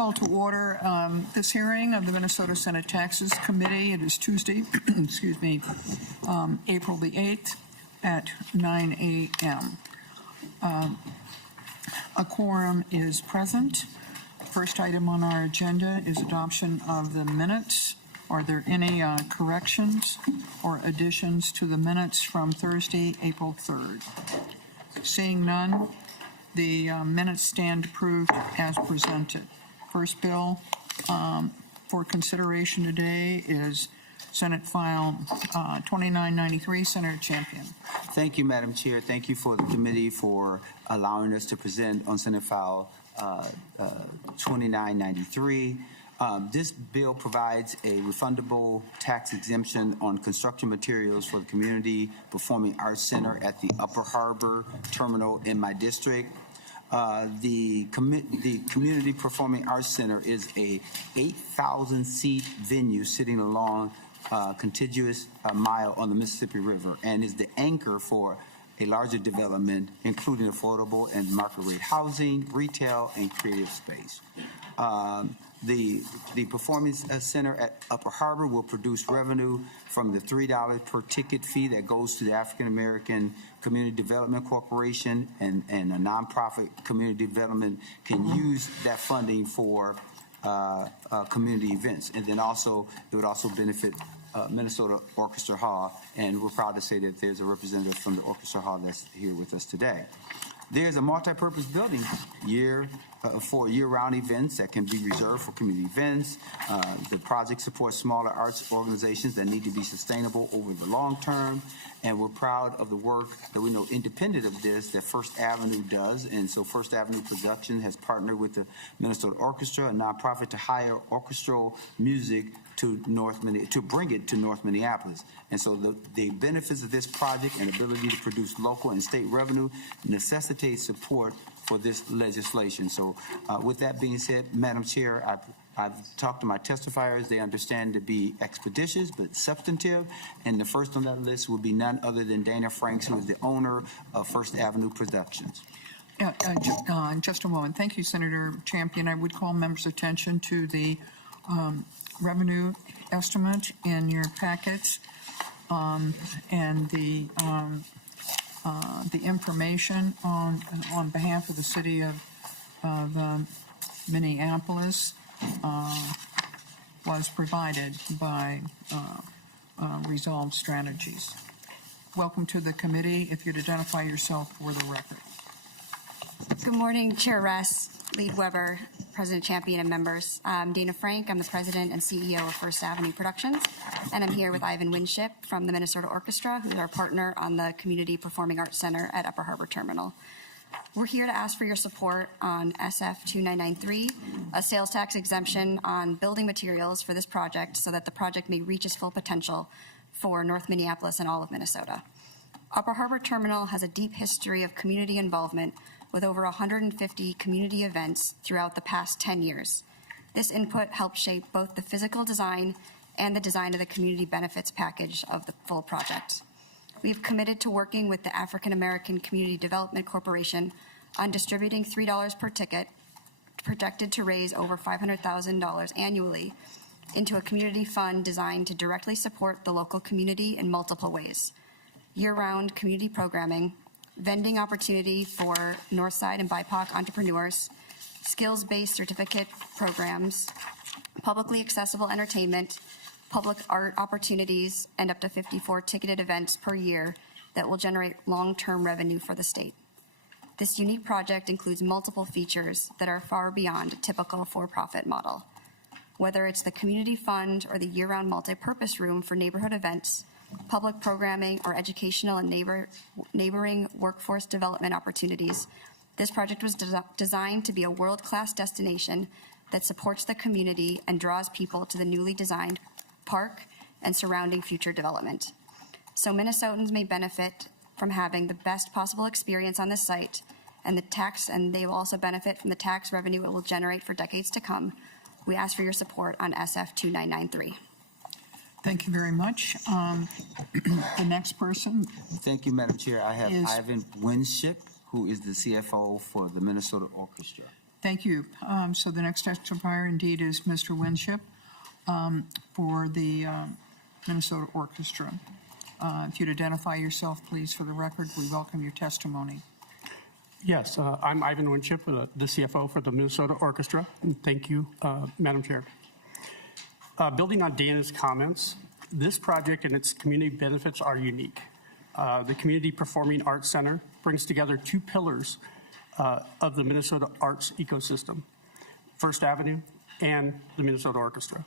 call to order this hearing of the Minnesota Senate Taxes Committee. It is Tuesday, excuse me, April the 8th at 9 a.m. A quorum is present. First item on our agenda is adoption of the minutes. Are there any corrections or additions to the minutes from Thursday, April 3rd? Seeing none, the minutes stand approved as presented. First bill for consideration today is Senate File 2993. Senator Champion. Thank you, Madam Chair. Thank you for the committee for allowing us to present on Senate File 2993. This bill provides a refundable tax exemption on construction materials for the Community Performing Arts Center at the Upper Harbor Terminal in my district. The Community Performing Arts Center is a 8,000-seat venue sitting along contiguous mile on the Mississippi River and is the anchor for a larger development, including affordable and market rate housing, retail, and creative space. The Performance Center at Upper Harbor will produce revenue from the $3 per ticket fee that goes to the African American Community Development Corporation, and a nonprofit community development can use that funding for community events. And then also, it would also benefit Minnesota Orchestra Hall, and we're proud to say that there's a representative from the Orchestra Hall that's here with us today. There's a multi-purpose building for year-round events that can be reserved for community events. The project supports smaller arts organizations that need to be sustainable over the long term, and we're proud of the work that we know independent of this that First Avenue does. And so First Avenue Production has partnered with the Minnesota Orchestra, a nonprofit, to hire orchestral music to bring it to North Minneapolis. And so the benefits of this project and ability to produce local and state revenue necessitates support for this legislation. So with that being said, Madam Chair, I've talked to my testifiers. They understand to be expeditious but substantive. And the first on that list will be none other than Dana Franks, who is the owner of First Avenue Productions. Just a moment. Thank you, Senator Champion. I would call members' attention to the revenue estimate in your packets and the information on behalf of the city of Minneapolis was provided by Resolve Strategies. Welcome to the committee. If you'd identify yourself for the record. Good morning, Chair Russ, Lead Weber, President Champion, and members. I'm Dana Frank. I'm the President and CEO of First Avenue Productions, and I'm here with Ivan Winship from the Minnesota Orchestra, who's our partner on the Community Performing Arts Center at Upper Harbor Terminal. We're here to ask for your support on SF 2993, a sales tax exemption on building materials for this project so that the project may reach its full potential for North Minneapolis and all of Minnesota. Upper Harbor Terminal has a deep history of community involvement with over 150 community events throughout the past 10 years. This input helped shape both the physical design and the design of the community benefits package of the full project. We've committed to working with the African American Community Development Corporation on distributing $3 per ticket, projected to raise over $500,000 annually, into a community fund designed to directly support the local community in multiple ways: year-round community programming, vending opportunity for Northside and BIPOC entrepreneurs, skills-based certificate programs, publicly accessible entertainment, public art opportunities, and up to 54 ticketed events per year that will generate long-term revenue for the state. This unique project includes multiple features that are far beyond a typical for-profit model. Whether it's the community fund or the year-round multi-purpose room for neighborhood events, public programming, or educational and neighboring workforce development opportunities, this project was designed to be a world-class destination that supports the community and draws people to the newly designed park and surrounding future development. So Minnesotans may benefit from having the best possible experience on this site, and they will also benefit from the tax revenue it will generate for decades to come. We ask for your support on SF 2993. Thank you very much. The next person. Thank you, Madam Chair. I have Ivan Winship, who is the CFO for the Minnesota Orchestra. Thank you. So the next testifier indeed is Mr. Winship for the Minnesota Orchestra. If you'd identify yourself, please, for the record, we welcome your testimony. Yes, I'm Ivan Winship, the CFO for the Minnesota Orchestra, and thank you, Madam Chair. Building on Dana's comments, this project and its community benefits are unique. The Community Performing Arts Center brings together two pillars of the Minnesota arts ecosystem, First Avenue and the Minnesota Orchestra.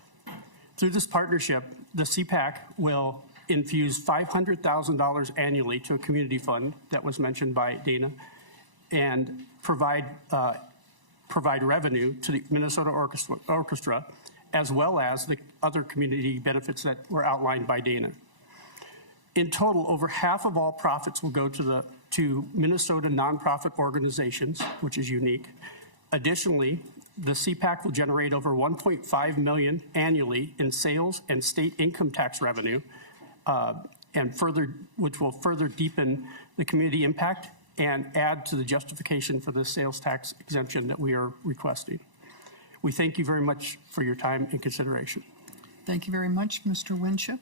Through this partnership, the CPAC will infuse $500,000 annually to a community fund that was mentioned by Dana and provide revenue to the Minnesota Orchestra, as well as the other community benefits that were outlined by Dana. In total, over half of all profits will go to Minnesota nonprofit organizations, which is unique. Additionally, the CPAC will generate over $1.5 million annually in sales and state income tax revenue, which will further deepen the community impact and add to the justification for the sales tax exemption that we are requesting. We thank you very much for your time and consideration. Thank you very much, Mr. Winship.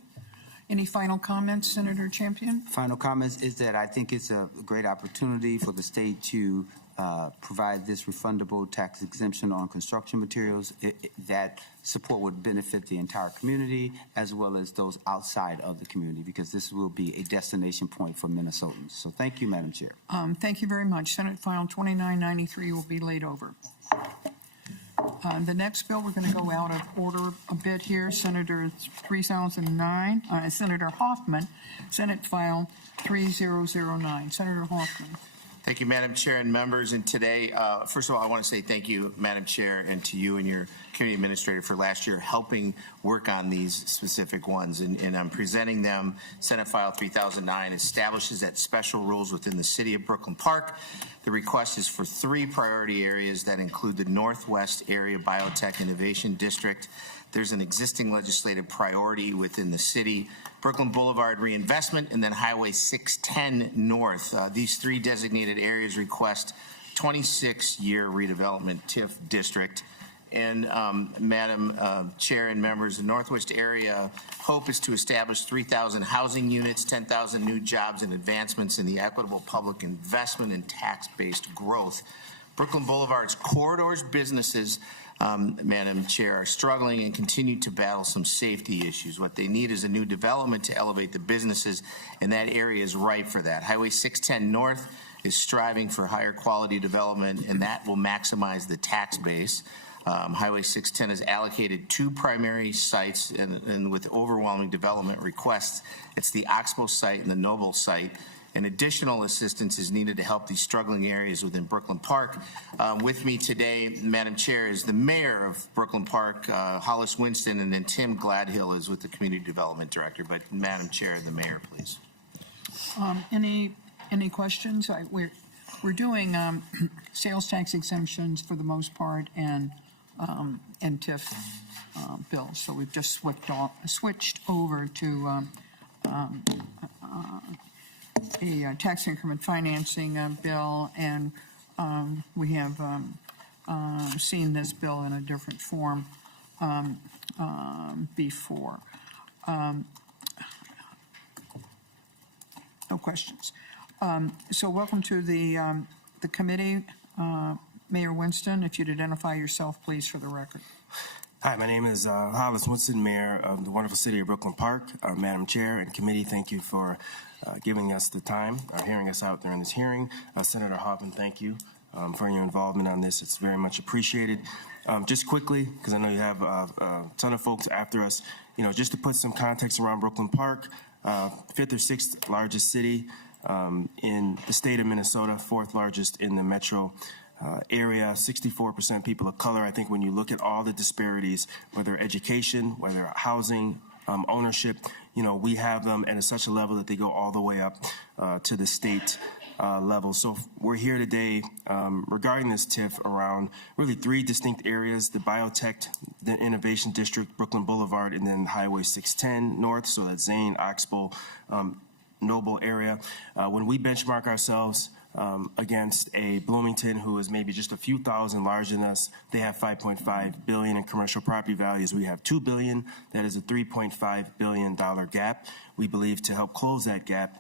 Any final comments, Senator Champion? Final comments is that I think it's a great opportunity for the state to provide this refundable tax exemption on construction materials. That support would benefit the entire community as well as those outside of the community, because this will be a destination point for Minnesotans. So thank you, Madam Chair. Thank you very much. Senate File 2993 will be laid over. The next bill, we're going to go out of order a bit here. Senator 3009, Senator Hoffman, Senate File 3009. Senator Hoffman. Thank you, Madam Chair and members. And today, first of all, I want to say thank you, Madam Chair, and to you and your community administrator for last year helping work on these specific ones. And I'm presenting them. Senate File 3009 establishes that special rules within the city of Brooklyn Park. The request is for 3 priority areas that include the Northwest Area Biotech Innovation District. There's an existing legislative priority within the city, Brooklyn Boulevard reinvestment, and then Highway 610 North. These 3 designated areas request 26-year redevelopment TIF district. And Madam Chair and members, the Northwest area hope is to establish 3,000 housing units, 10,000 new jobs and advancements in the equitable public investment and tax-based growth. Brooklyn Boulevard's corridors businesses, Madam Chair, are struggling and continue to battle some safety issues. What they need is a new development to elevate the businesses, and that area is ripe for that. Highway 610 North is striving for higher quality development, and that will maximize the tax base. Highway 610 has allocated 2 primary sites, and with overwhelming development requests, it's the Oxbow site and the Noble site. And additional assistance is needed to help these struggling areas within Brooklyn Park. With me today, Madam Chair, is the mayor of Brooklyn Park, Hollis Winston, and then Tim Gladhill is with the Community Development Director. But Madam Chair, the mayor, please. Any questions? We're doing sales tax exemptions for the most part and TIF bills. So we've just switched over to a tax increment financing bill, and we have seen this bill in a different form before. No questions. So welcome to the committee. Mayor Winston, if you'd identify yourself, please, for the record. Hi, my name is Hollis Winston, Mayor of the wonderful city of Brooklyn Park. Madam Chair and committee, thank you for giving us the time, hearing us out during this hearing. Senator Hoffman, thank you for your involvement on this. It's very much appreciated. Just quickly, because I know you have a ton of folks after us, just to put some context around Brooklyn Park, 5th or 6th largest city in the state of Minnesota, 4th largest in the metro area, 64% people of color. I think when you look at all the disparities, whether education, whether housing, ownership, we have them at such a level that they go all the way up to the state level. So we're here today regarding this TIF around really 3 distinct areas: the biotech, the innovation district, Brooklyn Boulevard, and then Highway 610 North, so that's Zane, Oxbow, Noble area. When we benchmark ourselves against a Bloomington who is maybe just a few thousand larger than us. They have $5.5 billion in commercial property values. We have $2 billion. That is a $3.5 billion gap. We believe to help close that gap,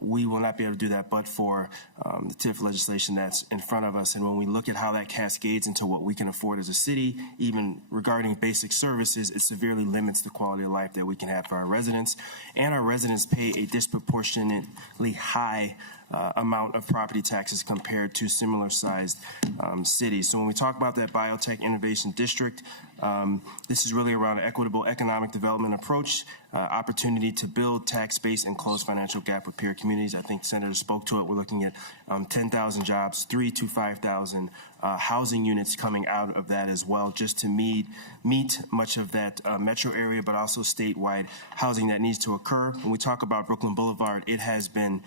we will not be able to do that but for the TIF legislation that's in front of us. And when we look at how that cascades into what we can afford as a city, even regarding basic services, it severely limits the quality of life that we can have for our residents. And our residents pay a disproportionately high amount of property taxes compared to similar sized cities. So when we talk about that biotech innovation district, this is really around an equitable economic development approach, opportunity to build tax base and close financial gap with peer communities. I think Senator spoke to it. We're looking at 10,000 jobs, 3,000 to 5,000 housing units coming out of that as well, just to meet much of that metro area, but also statewide housing that needs to occur. When we talk about Brooklyn Boulevard, it has been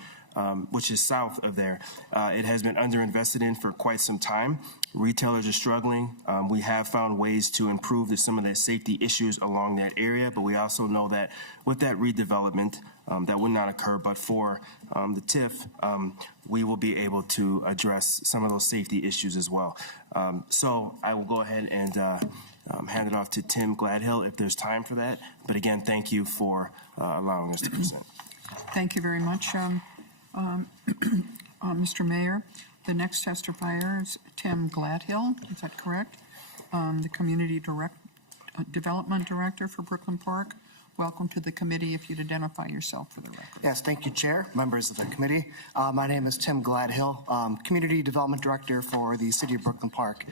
which is south of there. It has been underinvested in for quite some time. Retailers are struggling. We have found ways to improve some of the safety issues along that area, but we also know that with that redevelopment, that would not occur, but for the TIF, we will be able to address some of those safety issues as well. So I will go ahead and hand it off to Tim Gladhill if there's time for that. But again, thank you for allowing us to present. Thank you very much, Mr. Mayor. The next testifier is Tim Gladhill. Is that correct? The Community Development Director for Brooklyn Park. Welcome to the committee. If you'd identify yourself for the record. Yes, thank you, Chair, members of the committee. My name is Tim Gladhill, Community Development Director for the City of Brooklyn Park.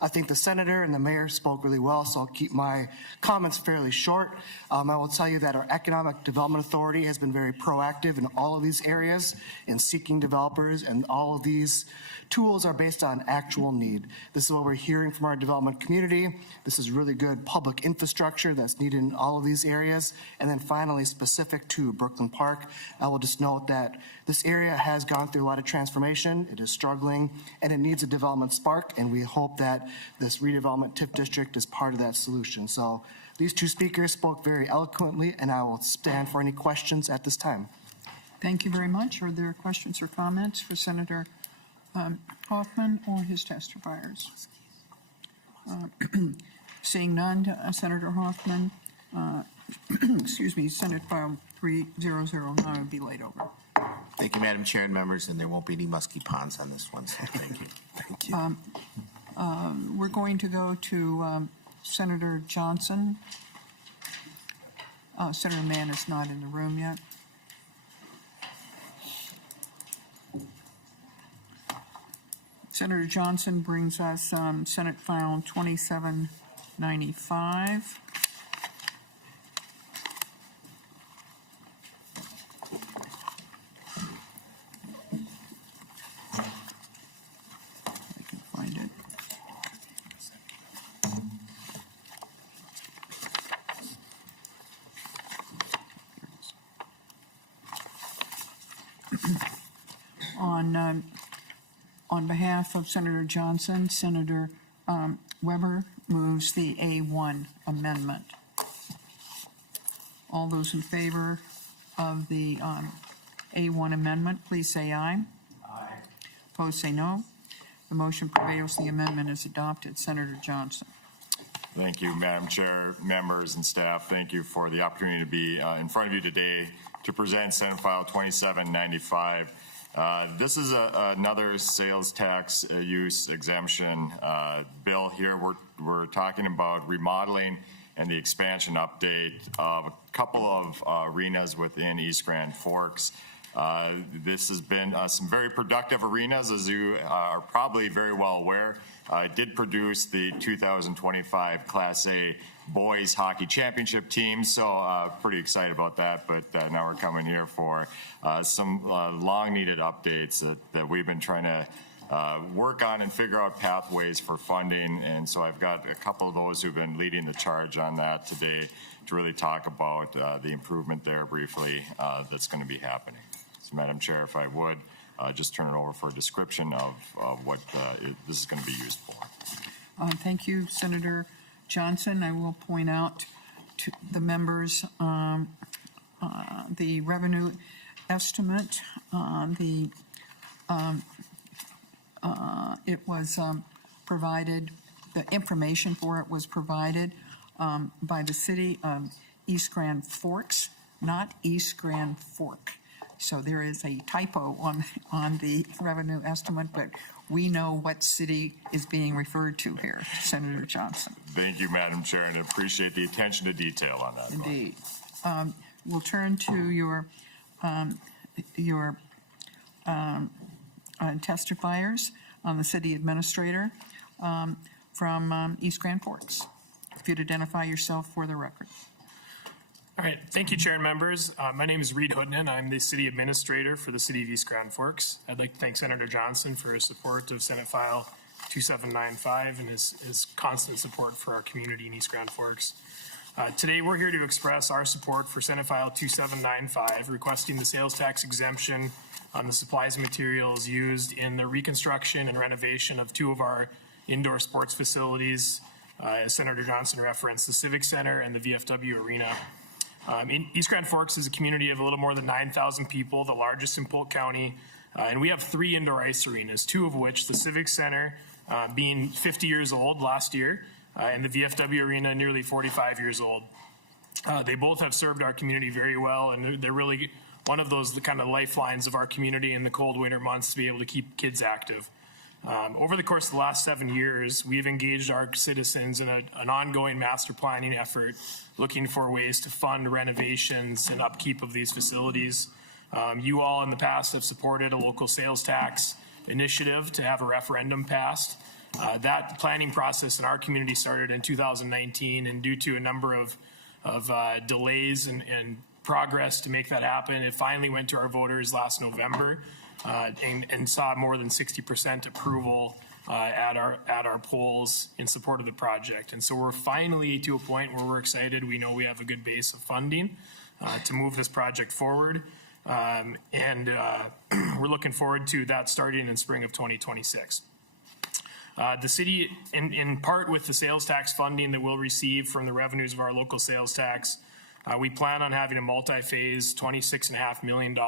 I think the Senator and the Mayor spoke really well, so I'll keep my comments fairly short. I will tell you that our Economic Development Authority has been very proactive in all of these areas in seeking developers, and all of these tools are based on actual need. This is what we're hearing from our development community. This is really good public infrastructure that's needed in all of these areas. And then finally, specific to Brooklyn Park, I will just note that this area has gone through a lot of transformation. It is struggling, and it needs a development spark, and we hope that this redevelopment TIF district is part of that solution. So these two speakers spoke very eloquently, and I will stand for any questions at this time. Thank you very much. Are there questions or comments for Senator Hoffman or his testifiers? Seeing none, Senator Hoffman, excuse me, Senate File 3009 will be laid over. Thank you, Madam Chair and members, and there won't be any musky ponds on this one, so thank you. Thank you. We're going to go to Senator Johnson. Senator Mann is not in the room yet. Senator Johnson brings us Senate File 2795. I can find it. On behalf of Senator Johnson, Senator Weber moves the A1 amendment. All those in favor of the A1 amendment, please say aye. Aye. Opposed, say no. The motion prevails. The amendment is adopted. Senator Johnson. Thank you, Madam Chair, members, and staff. Thank you for the opportunity to be in front of you today to present Senate File 2795. This is another sales tax use exemption bill here. We're talking about remodeling and the expansion update of a couple of arenas within East Grand Forks. This has been some very productive arenas, as you are probably very well aware. I did produce the 2025 Class A Boys Hockey Championship team, so pretty excited about that. But now we're coming here for some long-needed updates that we've been trying to work on and figure out pathways for funding. And so I've got a couple of those who've been leading the charge on that today to really talk about the improvement there briefly that's going to be happening. So, Madam Chair, if I would, just turn it over for a description of what this is going to be used for. Thank you, Senator Johnson. I will point out to the members the revenue estimate on the It was provided, the information for it was provided by the city of East Grand Forks, not East Grand Fork. So there is a typo on the revenue estimate, but we know what city is being referred to here, Senator Johnson. Thank you, Madam Chair, and appreciate the attention to detail on that. Indeed. We'll turn to your testifiers on the city administrator from East Grand Forks. If you'd identify yourself for the record. All right, thank you, Chair and members. My name is Reed Hoodman. I'm the City Administrator for the City of East Grand Forks. I'd like to thank Senator Johnson for his support of Senate File 2795 and his constant support for our community in East Grand Forks. Today, we're here to express our support for Senate File 2795, requesting the sales tax exemption on the supplies and materials used in the reconstruction and renovation of two of our indoor sports facilities, as Senator Johnson referenced, the Civic Center and the VFW Arena. East Grand Forks is a community of a little more than 9,000 people, the largest in Polk County, and we have 3 indoor ice arenas, 2 of which, the Civic Center being 50 years old last year, and the VFW Arena nearly 45 years old. They both have served our community very well, and they're really one of those the kind of lifelines of our community in the cold winter months to be able to keep kids active. Over the course of the last 7 years, we've engaged our citizens in an ongoing master planning effort, looking for ways to fund renovations and upkeep of these facilities. You all in the past have supported a local sales tax initiative to have a referendum passed. That planning process in our community started in 2019, and due to a number of delays and progress to make that happen, it finally went to our voters last November. And saw more than 60% approval at our polls in support of the project. And so we're finally to a point where we're excited. We know we have a good base of funding to move this project forward. We're looking forward to that starting in spring of 2026. The city, in part with the sales tax funding that we'll receive from the revenues of our local sales tax, we plan on having a multi-phase $26.5 million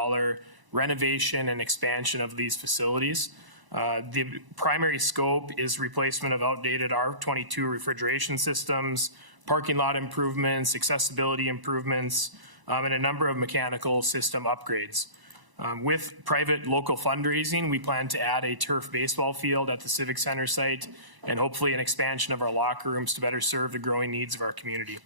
renovation and expansion of these facilities. The primary scope is replacement of outdated R22 refrigeration systems, parking lot improvements, accessibility improvements, and a number of mechanical system upgrades. With private local fundraising, we plan to add a turf baseball field at the Civic Center site and hopefully an expansion of our locker rooms to better serve the growing needs of our community.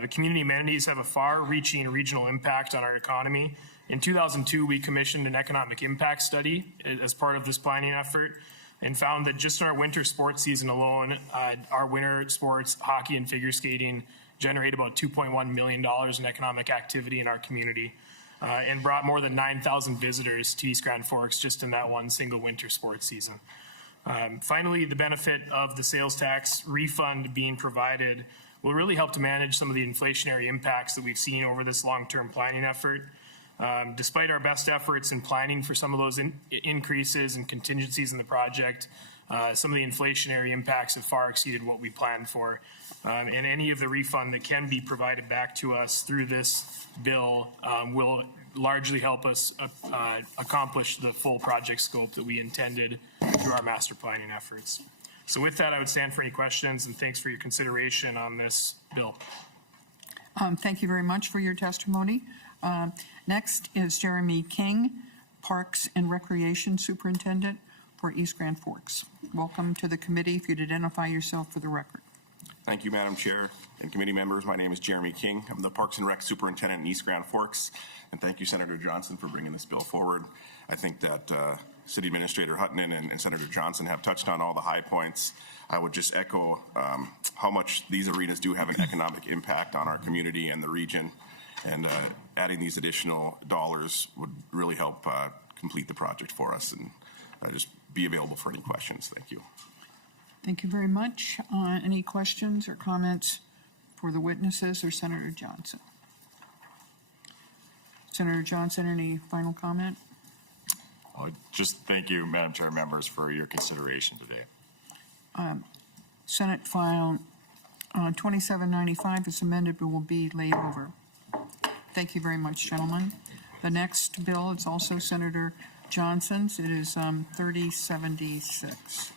The community amenities have a far-reaching regional impact on our economy. In 2002, we commissioned an economic impact study as part of this planning effort and found that just in our winter sports season alone, our winter sports, hockey and figure skating, generate about $2.1 million in economic activity in our community and brought more than 9,000 visitors to East Grand Forks just in that one single winter sports season. Finally, the benefit of the sales tax refund being provided will really help to manage some of the inflationary impacts that we've seen over this long-term planning effort. Despite our best efforts in planning for some of those increases and contingencies in the project, some of the inflationary impacts have far exceeded what we planned for. And any of the refund that can be provided back to us through this bill will largely help us accomplish the full project scope that we intended through our master planning efforts. So with that, I would stand for any questions, and thanks for your consideration on this bill. Thank you very much for your testimony. Next is Jeremy King, Parks and Recreation Superintendent for East Grand Forks. Welcome to the committee. If you'd identify yourself for the record. Thank you, Madam Chair and committee members. My name is Jeremy King. I'm the Parks and Rec Superintendent in East Grand Forks. And thank you, Senator Johnson, for bringing this bill forward. I think that City Administrator Hutton and Senator Johnson have touched on all the high points. I would just echo how much these arenas do have an economic impact on our community and the region. And adding these additional dollars would really help complete the project for us, and just be available for any questions. Thank you. Thank you very much. Any questions or comments for the witnesses or Senator Johnson? Senator Johnson, any final comment? Just thank you, Madam Chair, members, for your consideration today. Senate File 2795 is amended but will be laid over. Thank you very much, gentlemen. The next bill is also Senator Johnson's. It is 3076.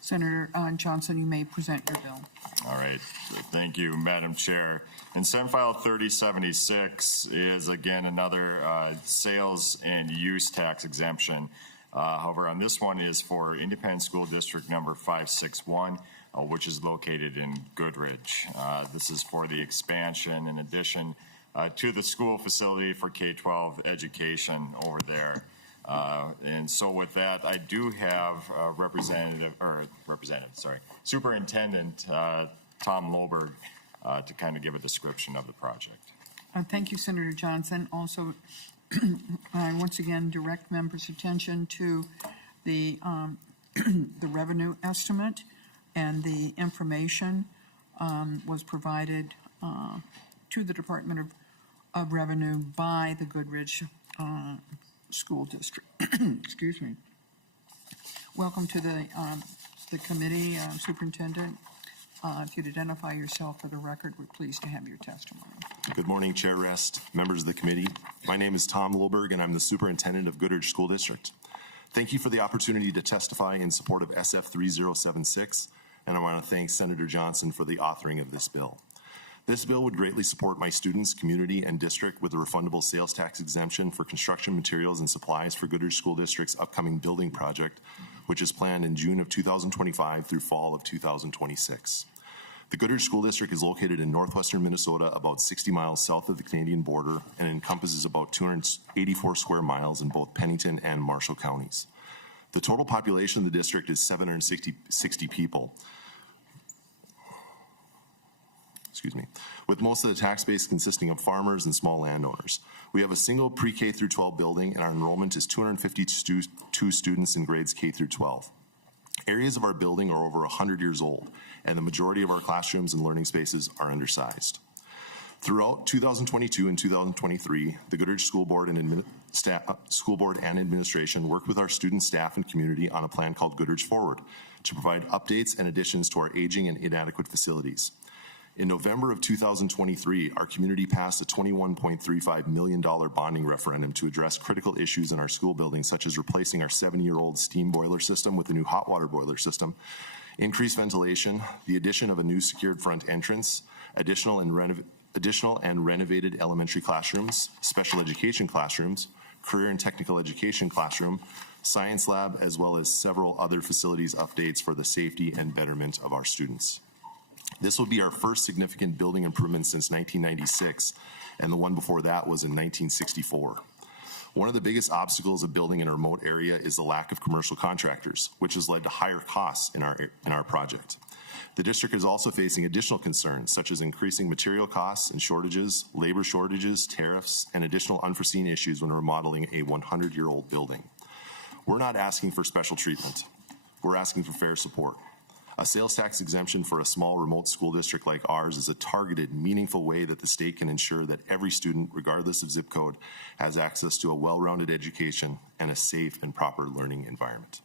Senator Johnson, you may present your bill. All right. Thank you, Madam Chair. And Senate File 3076 is, again, another sales and use tax exemption. However, on this one is for Independent School District number 561, which is located in Goodridge. This is for the expansion in addition to the school facility for K-12 education over there. And so with that, I do have Superintendent Tom Loberg to kind of give a description of the project. Thank you, Senator Johnson. Also, once again, direct members' attention to the the revenue estimate, and the information was provided to the Department of Revenue by the Goodridge School District. Excuse me. Welcome to the committee, Superintendent. If you'd identify yourself for the record, we're pleased to have your testimony. Good morning, Chair Rest, members of the committee. My name is Tom Loberg, and I'm the Superintendent of Goodridge School District. Thank you for the opportunity to testify in support of SF 3076, and I want to thank Senator Johnson for the authoring of this bill. This bill would greatly support my students, community, and district with a refundable sales tax exemption for construction materials and supplies for Goodridge School District's upcoming building project, which is planned in June of 2025 through fall of 2026. The Goodridge School District is located in northwestern Minnesota, about 60 miles south of the Canadian border, and encompasses about 284 square miles in both Pennington and Marshall counties. The total population of the district is 760 people. Excuse me, with most of the tax base consisting of farmers and small landowners. We have a single pre-K through 12 building, and our enrollment is 252 students in grades K through 12. Areas of our building are over 100 years old, and the majority of our classrooms and learning spaces are undersized. Throughout 2022 and 2023, the Goodridge School Board and Administration worked with our students, staff, and community on a plan called Goodridge Forward to provide updates and additions to our aging and inadequate facilities. In November of 2023, our community passed a $21.35 million bonding referendum to address critical issues in our school buildings, such as replacing our 70-year-old steam boiler system with a new hot water boiler system, increased ventilation, the addition of a new secured front entrance, additional and renovated elementary classrooms, special education classrooms, career and technical education classroom, science lab, as well as several other facilities updates for the safety and betterment of our students. This will be our first significant building improvement since 1996, and the one before that was in 1964. One of the biggest obstacles of building in a remote area is the lack of commercial contractors, which has led to higher costs in our project. The district is also facing additional concerns, such as increasing material costs and shortages, labor shortages, tariffs, and additional unforeseen issues when remodeling a 100-year-old building. We're not asking for special treatment. We're asking for fair support. A sales tax exemption for a small remote school district like ours is a targeted, meaningful way that the state can ensure that every student, regardless of zip code, has access to a well-rounded education and a safe and proper learning environment.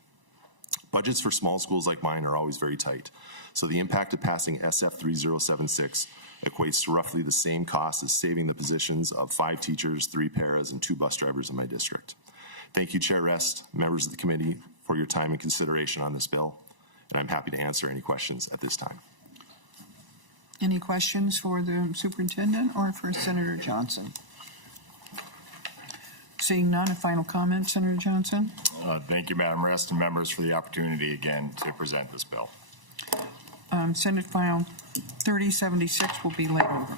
Budgets for small schools like mine are always very tight, so the impact of passing SF 3076 equates to roughly the same cost as saving the positions of 5 teachers, 3 paras, and 2 bus drivers in my district. Thank you, Chair Rest, members of the committee, for your time and consideration on this bill, and I'm happy to answer any questions at this time. Any questions for the superintendent or for Senator Johnson? Seeing none, a final comment, Senator Johnson? Thank you, Madam Rest, and members for the opportunity again to present this bill. Senate File 3076 will be laid over.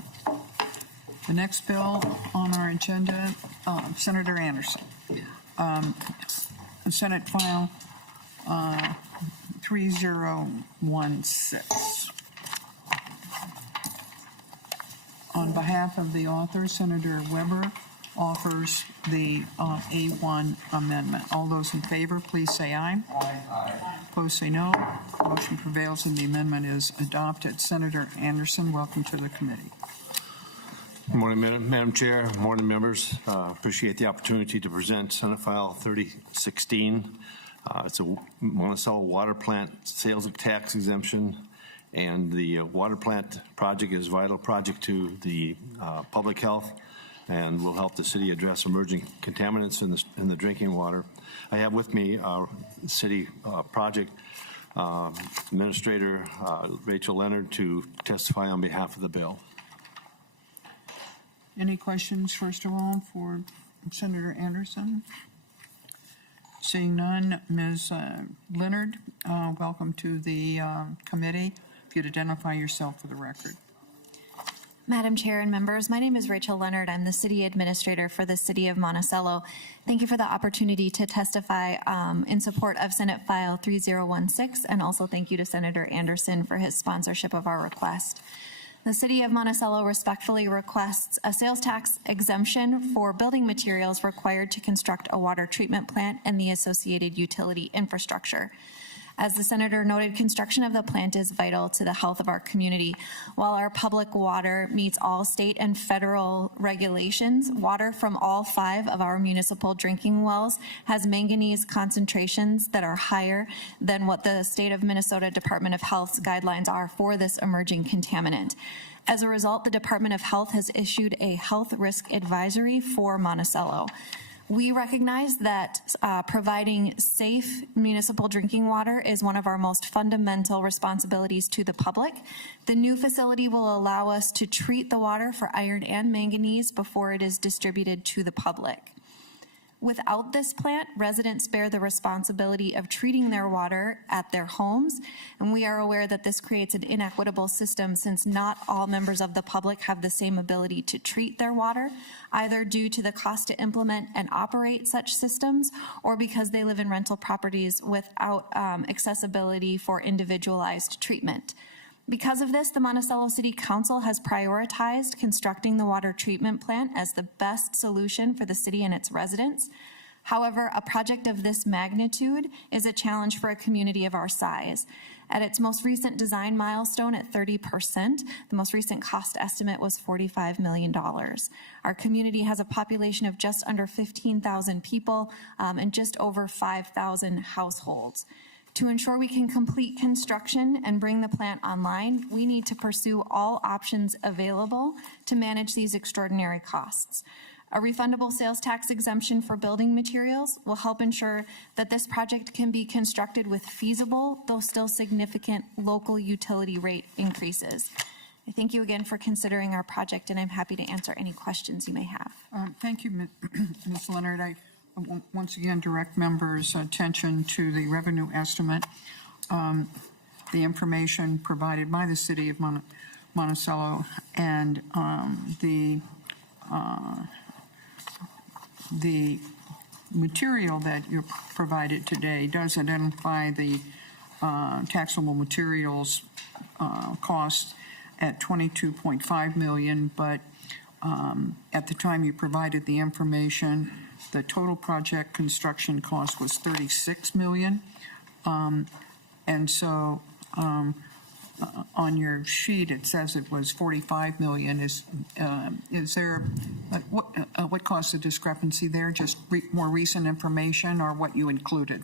The next bill on our agenda, Senator Anderson. Senate File 3016. On behalf of the author, Senator Weber offers the A1 amendment. All those in favor, please say aye. Aye. Opposed, say no. Motion prevails and the amendment is adopted. Senator Anderson, welcome to the committee. Good morning, Madam Chair, morning, members. Appreciate the opportunity to present Senate File 3016. It's a Monticello water plant sales tax exemption, and the water plant project is a vital project to the public health and will help the city address emerging contaminants in the drinking water. I have with me our city project administrator, Rachel Leonard, to testify on behalf of the bill. Any questions, first of all, for Senator Anderson? Seeing none, Ms. Leonard, welcome to the committee. If you'd identify yourself for the record. Madam Chair and members, my name is Rachel Leonard. I'm the City Administrator for the City of Monticello. Thank you for the opportunity to testify in support of Senate File 3016, and also thank you to Senator Anderson for his sponsorship of our request. The City of Monticello respectfully requests a sales tax exemption for building materials required to construct a water treatment plant and the associated utility infrastructure. As the Senator noted, construction of the plant is vital to the health of our community. While our public water meets all state and federal regulations, water from all 5 of our municipal drinking wells has manganese concentrations that are higher than what the state of Minnesota Department of Health's guidelines are for this emerging contaminant. As a result, the Department of Health has issued a health risk advisory for Monticello. We recognize that providing safe municipal drinking water is one of our most fundamental responsibilities to the public. The new facility will allow us to treat the water for iron and manganese before it is distributed to the public. Without this plant, residents bear the responsibility of treating their water at their homes, and we are aware that this creates an inequitable system since not all members of the public have the same ability to treat their water, either due to the cost to implement and operate such systems or because they live in rental properties without accessibility for individualized treatment. Because of this, the Monticello City Council has prioritized constructing the water treatment plant as the best solution for the city and its residents. However, a project of this magnitude is a challenge for a community of our size. At its most recent design milestone at 30%, the most recent cost estimate was $45 million. Our community has a population of just under 15,000 people and just over 5,000 households. To ensure we can complete construction and bring the plant online, we need to pursue all options available to manage these extraordinary costs. A refundable sales tax exemption for building materials will help ensure that this project can be constructed with feasible, though still significant, local utility rate increases. I thank you again for considering our project, and I'm happy to answer any questions you may have. Thank you, Ms. Leonard. I once again direct members' attention to the revenue estimate. The information provided by the City of Monticello and the material that you provided today does identify the taxable materials cost at $22.5 million, but at the time you provided the information, the total project construction cost was $36 million. And so on your sheet, it says it was $45 million. Is there, what caused the discrepancy there? Just more recent information or what you included?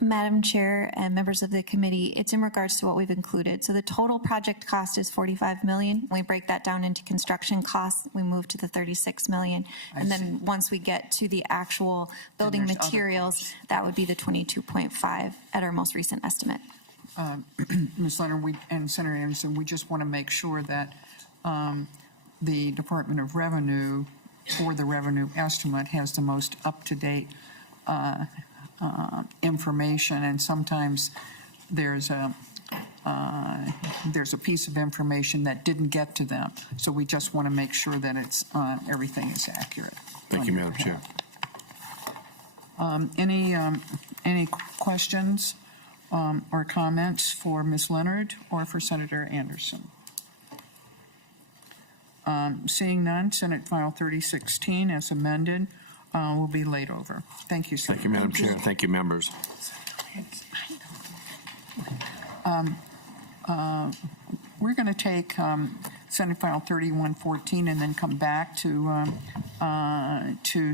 Madam Chair and members of the committee, it's in regards to what we've included. So the total project cost is $45 million. When we break that down into construction costs, we move to the $36 million. And then once we get to the actual building materials, that would be the $22.5 at our most recent estimate. Ms. Leonard and Senator Anderson, we just want to make sure that the Department of Revenue, for the revenue estimate, has the most up-to-date information, and sometimes there's a piece of information that didn't get to them. So we just want to make sure that it's everything is accurate. Thank you, Madam Chair. Any questions or comments for Ms. Leonard or for Senator Anderson? Seeing none, Senate File 3016 as amended will be laid over. Thank you, sir. Thank you, Madam Chair. Thank you, members. We're going to take Senate File 3114 and then come back to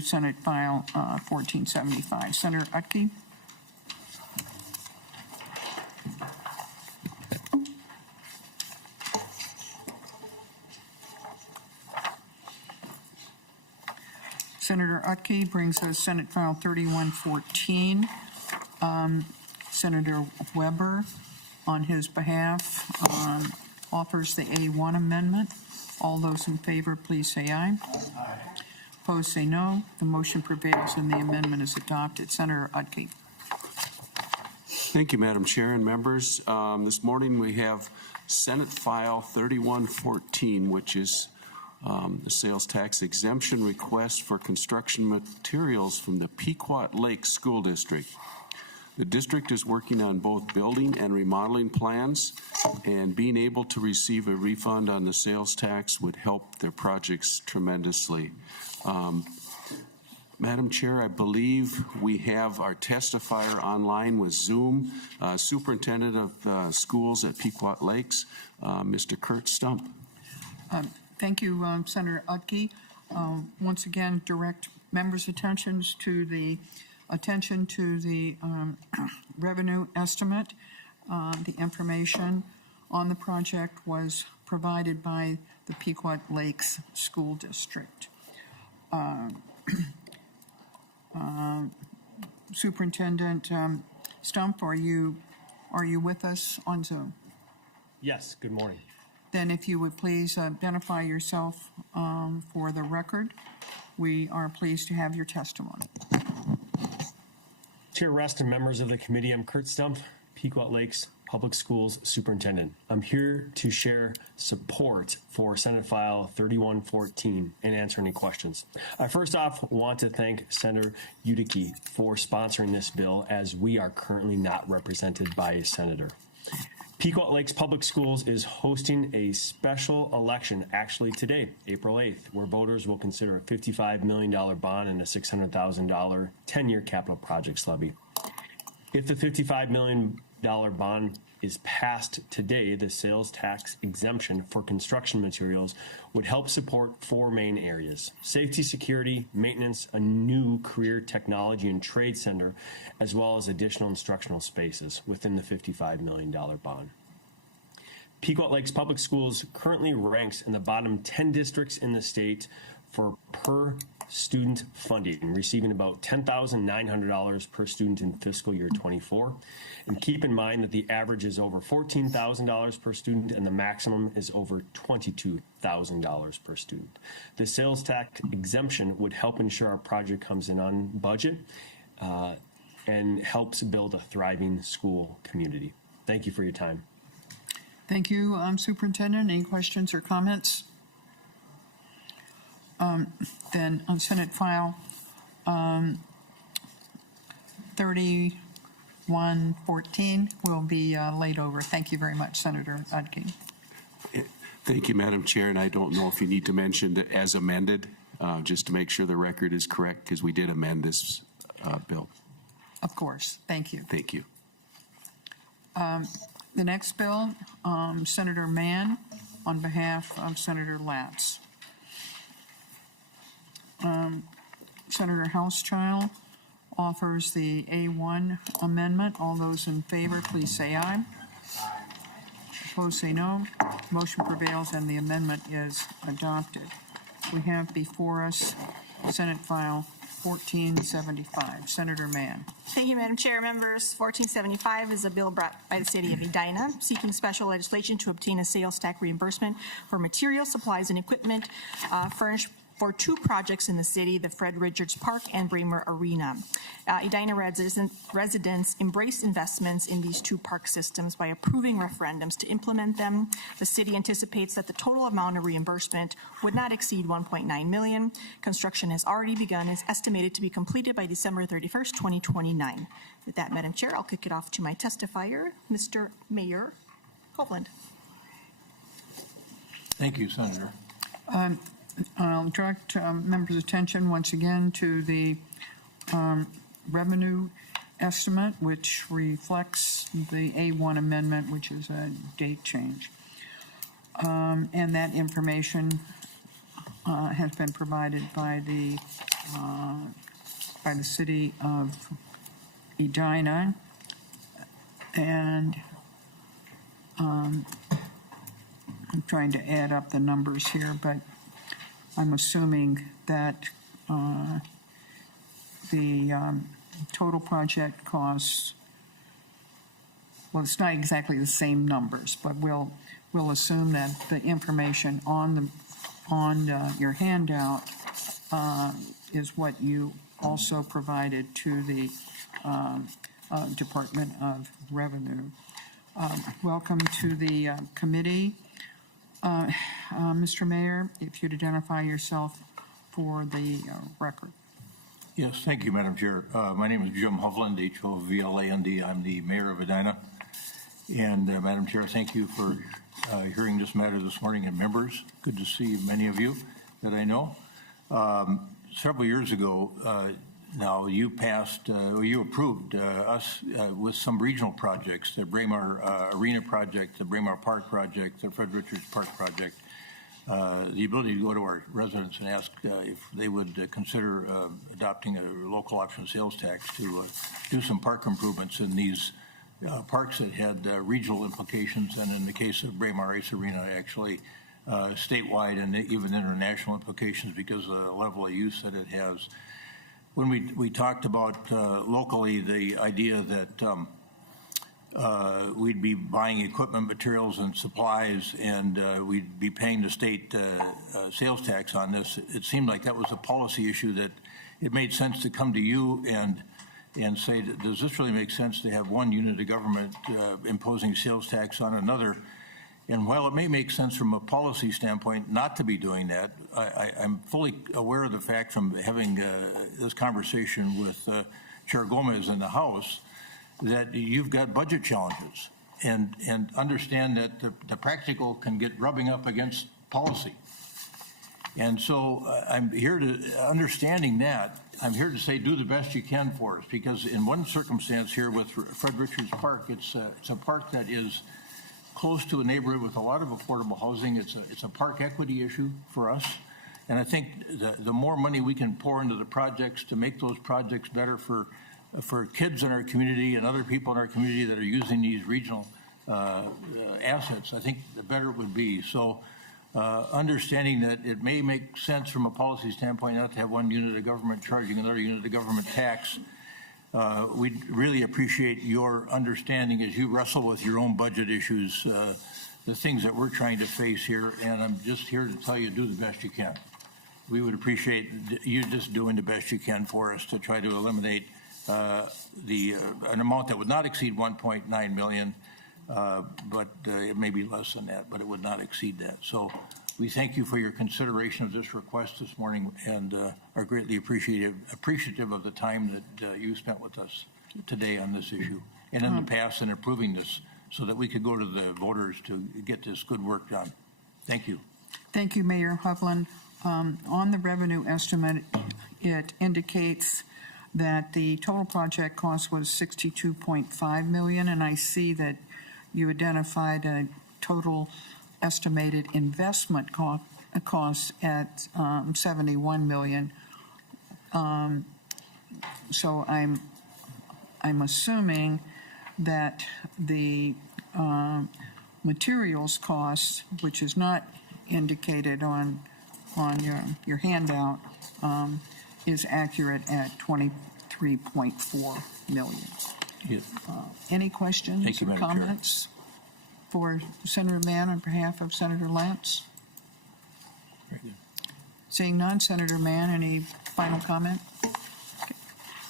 Senate File 1475. Senator Utke? Senator Utke brings us Senate File 3114. Senator Weber, on his behalf, offers the A1 amendment. All those in favor, please say aye. Aye. Opposed, say no. The motion prevails and the amendment is adopted. Senator Utke. Thank you, Madam Chair and members. This morning we have Senate File 3114, which is the sales tax exemption request for construction materials from the Pequot Lakes School District. The district is working on both building and remodeling plans, and being able to receive a refund on the sales tax would help their projects tremendously. Madam Chair, I believe we have our testifier online with Zoom, Superintendent of Schools at Pequot Lakes, Mr. Kurt Stump. Thank you, Senator Utke. Once again, direct members' attention to the revenue estimate. The information on the project was provided by the Pequot Lakes School District. Superintendent Stump, are you with us on Zoom? Yes, good morning. Then if you would please identify yourself for the record. We are pleased to have your testimony. Chair Rest and members of the committee, I'm Kurt Stump, Pequot Lakes Public Schools Superintendent. I'm here to share support for Senate File 3114 and answer any questions. I first off want to thank Senator Utke for sponsoring this bill, as we are currently not represented by a senator. Pequot Lakes Public Schools is hosting a special election actually today, April 8th, where voters will consider a $55 million bond and a $600,000 10-year capital projects levy. If the $55 million bond is passed today, the sales tax exemption for construction materials would help support four main areas: safety, security, maintenance, a new career technology and trade center, as well as additional instructional spaces within the $55 million bond. Pequot Lakes Public Schools currently ranks in the bottom 10 districts in the state for per student funding, receiving about $10,900 per student in fiscal year 24. And keep in mind that the average is over $14,000 per student and the maximum is over $22,000 per student. The sales tax exemption would help ensure our project comes in on budget and helps build a thriving school community. Thank you for your time. Thank you, Superintendent. Any questions or comments? Then on Senate File 3114 will be laid over. Thank you very much, Senator Utke. Thank you, Madam Chair, and I don't know if you need to mention that as amended, just to make sure the record is correct, because we did amend this bill. Of course. Thank you. Thank you. The next bill, Senator Mann, on behalf of Senator Latz. Senator Housechild offers the A1 amendment. All those in favor, please say aye. Aye. Opposed, say no. Motion prevails and the amendment is adopted. We have before us Senate File 1475. Senator Mann. Thank you, Madam Chair. Members, 1475 is a bill brought by the City of Edina seeking special legislation to obtain a sales tax reimbursement for materials, supplies, and equipment furnished for two projects in the city, the Fred Richards Park and Bramer Arena. Edina residents embrace investments in these two park systems by approving referendums to implement them. The city anticipates that the total amount of reimbursement would not exceed $1.9 million. Construction has already begun and is estimated to be completed by December 31st, 2029. With that, Madam Chair, I'll kick it off to my testifier, Mr. Mayor Copeland. Thank you, Senator. I'll direct members' attention once again to the revenue estimate, which reflects the A1 amendment, which is a date change. And that information has been provided by the city of Edina. And I'm trying to add up the numbers here, but I'm assuming that the total project costs, well, it's not exactly the same numbers, but we'll assume that the information on your handout is what you also provided to the Department of Revenue. Welcome to the committee. Mr. Mayor, if you'd identify yourself for the record. Yes, thank you, Madam Chair. My name is Jim Hovland, H-O-V-L-A-N-D. I'm the mayor of Edina. And Madam Chair, thank you for hearing this matter this morning, and members. Good to see many of you that I know. Several years ago, now you passed, you approved us with some regional projects, the Braemar Arena project, the Braemar Park project, the Fred Richards Park project, the ability to go to our residents and ask if they would consider adopting a local option sales tax to do some park improvements in these parks that had regional implications, and in the case of Braemar Ice Arena, actually statewide and even international implications because of the level of use that it has. When we talked about locally the idea that we'd be buying equipment, materials, and supplies, and we'd be paying the state sales tax on this, it seemed like that was a policy issue that it made sense to come to you and say, does this really make sense to have one unit of government imposing sales tax on another? And while it may make sense from a policy standpoint not to be doing that, I'm fully aware of the fact from having this conversation with Chair Gomez in the House that you've got budget challenges, and understand that the practical can get rubbing up against policy. And so I'm here to, understanding that, I'm here to say do the best you can for us, because in one circumstance here with Fred Richards Park, it's a park that is close to a neighborhood with a lot of affordable housing. It's a park equity issue for us. And I think the more money we can pour into the projects to make those projects better for kids in our community and other people in our community that are using these regional assets, I think the better it would be. So understanding that it may make sense from a policy standpoint not to have one unit of government charging another unit of government tax, we'd really appreciate your understanding as you wrestle with your own budget issues, the things that we're trying to face here. And I'm just here to tell you, do the best you can. We would appreciate you just doing the best you can for us to try to eliminate an amount that would not exceed 1.9 million, but it may be less than that, but it would not exceed that. So we thank you for your consideration of this request this morning, and are greatly appreciative of the time that you spent with us today on this issue and in the past in approving this so that we could go to the voters to get this good work done. Thank you. Thank you, Mayor Hovland. On the revenue estimate, it indicates that the total project cost was $62.5 million, and I see that you identified a total estimated investment cost at $71 million. So I'm assuming that the materials cost, which is not indicated on your handout, is accurate at $23.4 million. Yes. Any questions Thank you, or Madam Chair. comments for Senator Mann on behalf of Senator Latz? Very good. Seeing none, Senator Mann, any final comment? Okay.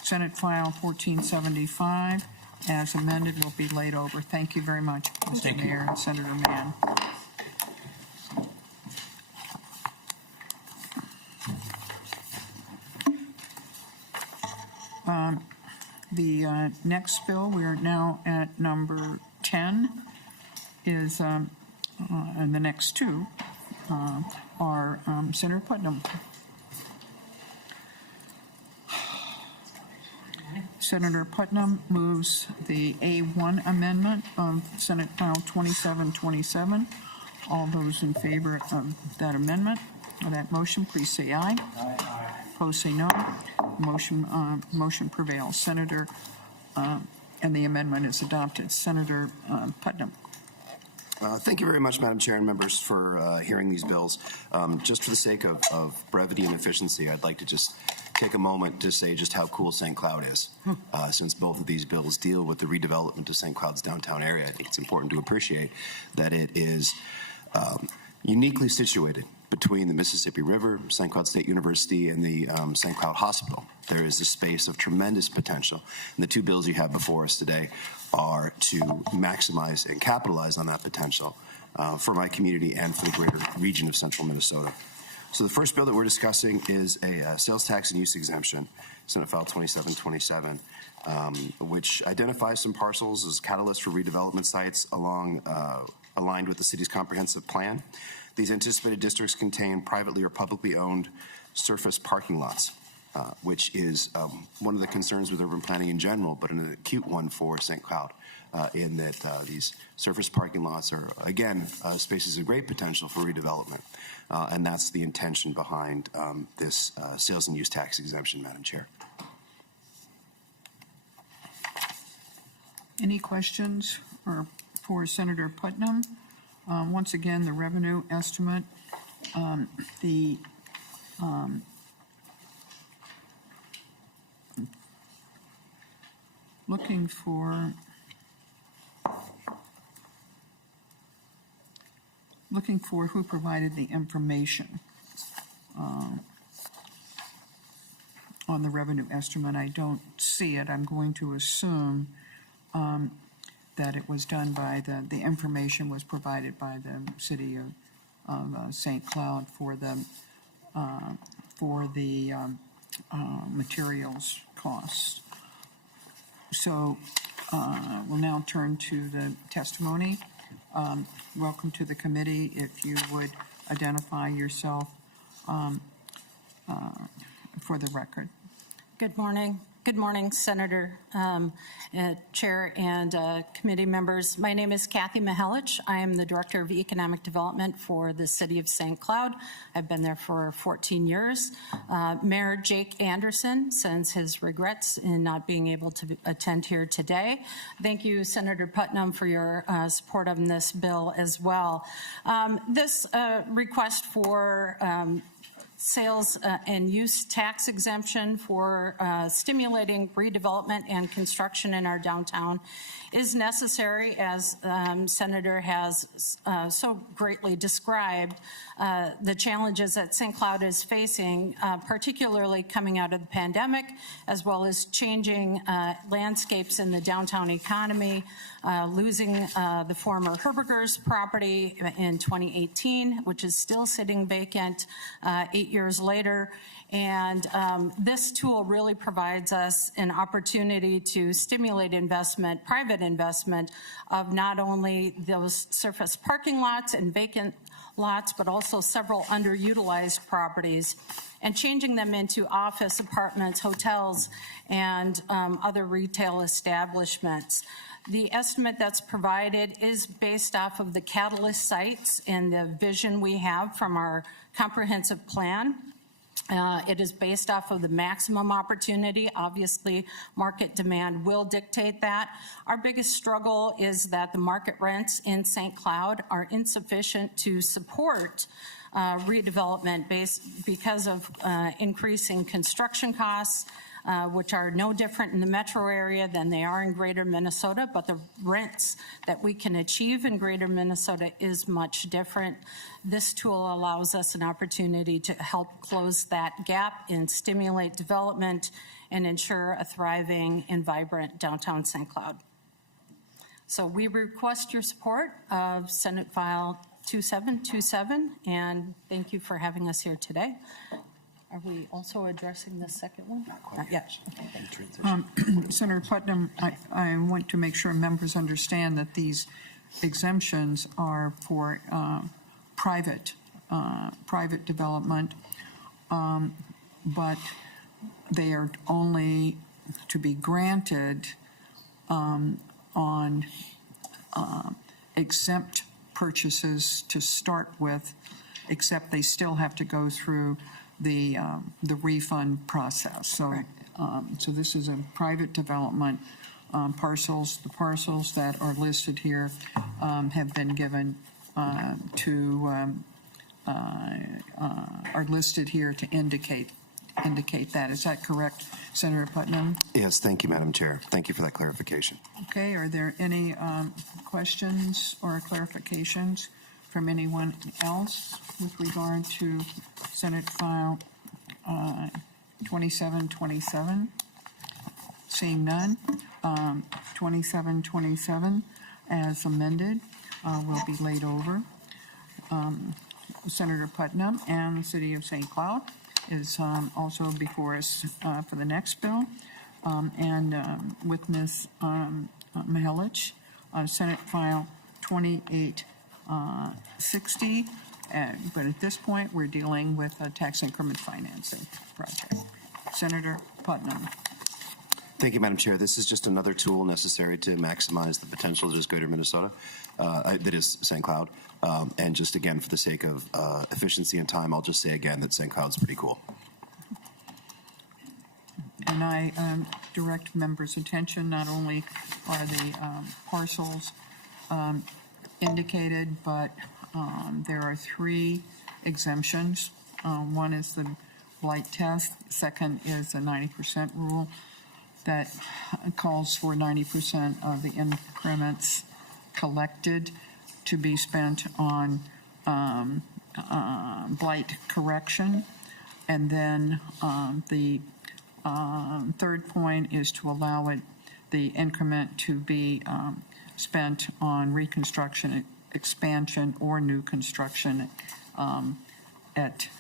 Senate File 1475, as amended, will be laid over. Thank you very much, Mr. Thank you. Mayor and Senator Mann. The next bill, we are now at number 10, is, and the next two are Senator Putnam. Senator Putnam moves the A1 amendment of Senate File 2727, All those in favor of that amendment, or that motion, please say aye. Aye. Opposed, say no. Motion prevails. Senator, and the amendment is adopted. Senator Putnam. Thank you very much, Madam Chair and members, for hearing these bills. Just for the sake of brevity and efficiency, I'd like to just take a moment to say just how cool St. Cloud is. Since both of these bills deal with the redevelopment of St. Cloud's downtown area, I think it's important to appreciate that it is uniquely situated between the Mississippi River, St. Cloud State University, and the St. Cloud Hospital. There is a space of tremendous potential. And the two bills you have before us today are to maximize and capitalize on that potential for my community and for the greater region of central Minnesota. So the first bill that we're discussing is a sales tax and use exemption, Senate File 2727, which identifies some parcels as catalysts for redevelopment sites aligned with the city's comprehensive plan. These anticipated districts contain privately or publicly owned surface parking lots, which is one of the concerns with urban planning in general, but an acute one for St. Cloud, in that these surface parking lots are, again, spaces of great potential for redevelopment. And that's the intention behind this sales and use tax exemption, Madam Chair. Any questions for Senator Putnam? Once again, the revenue estimate, looking for who provided the information on the revenue estimate. I don't see it. I'm going to assume that it was done by the information was provided by the city of St. Cloud for the materials costs. So we'll now turn to the testimony. Welcome to the committee. If you would identify yourself for the record. Good morning. Good morning, Senator, Chair, and committee members. My name is Kathy Mihelich. I am the Director of Economic Development for the City of St. Cloud. I've been there for 14 years. Mayor Jake Anderson sends his regrets in not being able to attend here today. Thank you, Senator Putnam, for your support of this bill as well. This request for sales and use tax exemption for stimulating redevelopment and construction in our downtown is necessary, as Senator has so greatly described the challenges that St. Cloud is facing, particularly coming out of the pandemic, as well as changing landscapes in the downtown economy, losing the former Herberger's property in 2018, which is still sitting vacant 8 years later. And this tool really provides us an opportunity to stimulate investment, private investment, of not only those surface parking lots and vacant lots, but also several underutilized properties, and changing them into office, apartments, hotels, and other retail establishments. The estimate that's provided is based off of the catalyst sites and the vision we have from our comprehensive plan. It is based off of the maximum opportunity. Obviously, market demand will dictate that. Our biggest struggle is that the market rents in St. Cloud are insufficient to support redevelopment because of increasing construction costs, which are no different in the metro area than they are in greater Minnesota, but the rents that we can achieve in greater Minnesota is much different. This tool allows us an opportunity to help close that gap and stimulate development and ensure a thriving and vibrant downtown St. Cloud. So we request your support of Senate File 2727, and thank you for having us here today. Are we also addressing the second one? Not yet. Senator Putnam, I want to make sure members understand that these exemptions are for private development, but they are only to be granted on exempt purchases to start with, except they still have to go through the refund process. So, so this is a private development. The parcels that are listed here have been given are listed here to indicate that. Is that correct, Senator Putnam? Yes, thank you, Madam Chair. Thank you for that clarification. Okay, are there any questions or clarifications from anyone else with regard to Senate File 2727? Seeing none, 2727 as amended will be laid over. Senator Putnam and the City of St. Cloud is also before us for the next bill. And with Ms. Mihelich, Senate File 2860. But at this point, we're dealing with a tax increment financing project. Senator Putnam. Thank you, Madam Chair. This is just another tool necessary to maximize the potential that is Greater Minnesota, that is St. Cloud. And just again, for the sake of efficiency and time, I'll just say again that St. Cloud's pretty cool. And I direct members' attention, not only are the parcels indicated, but there are 3 exemptions. One is the blight test. Second is the 90% rule that calls for 90% of the increments collected to be spent on blight correction. And then the third point is to allow the increment to be spent on reconstruction, expansion, or new construction, et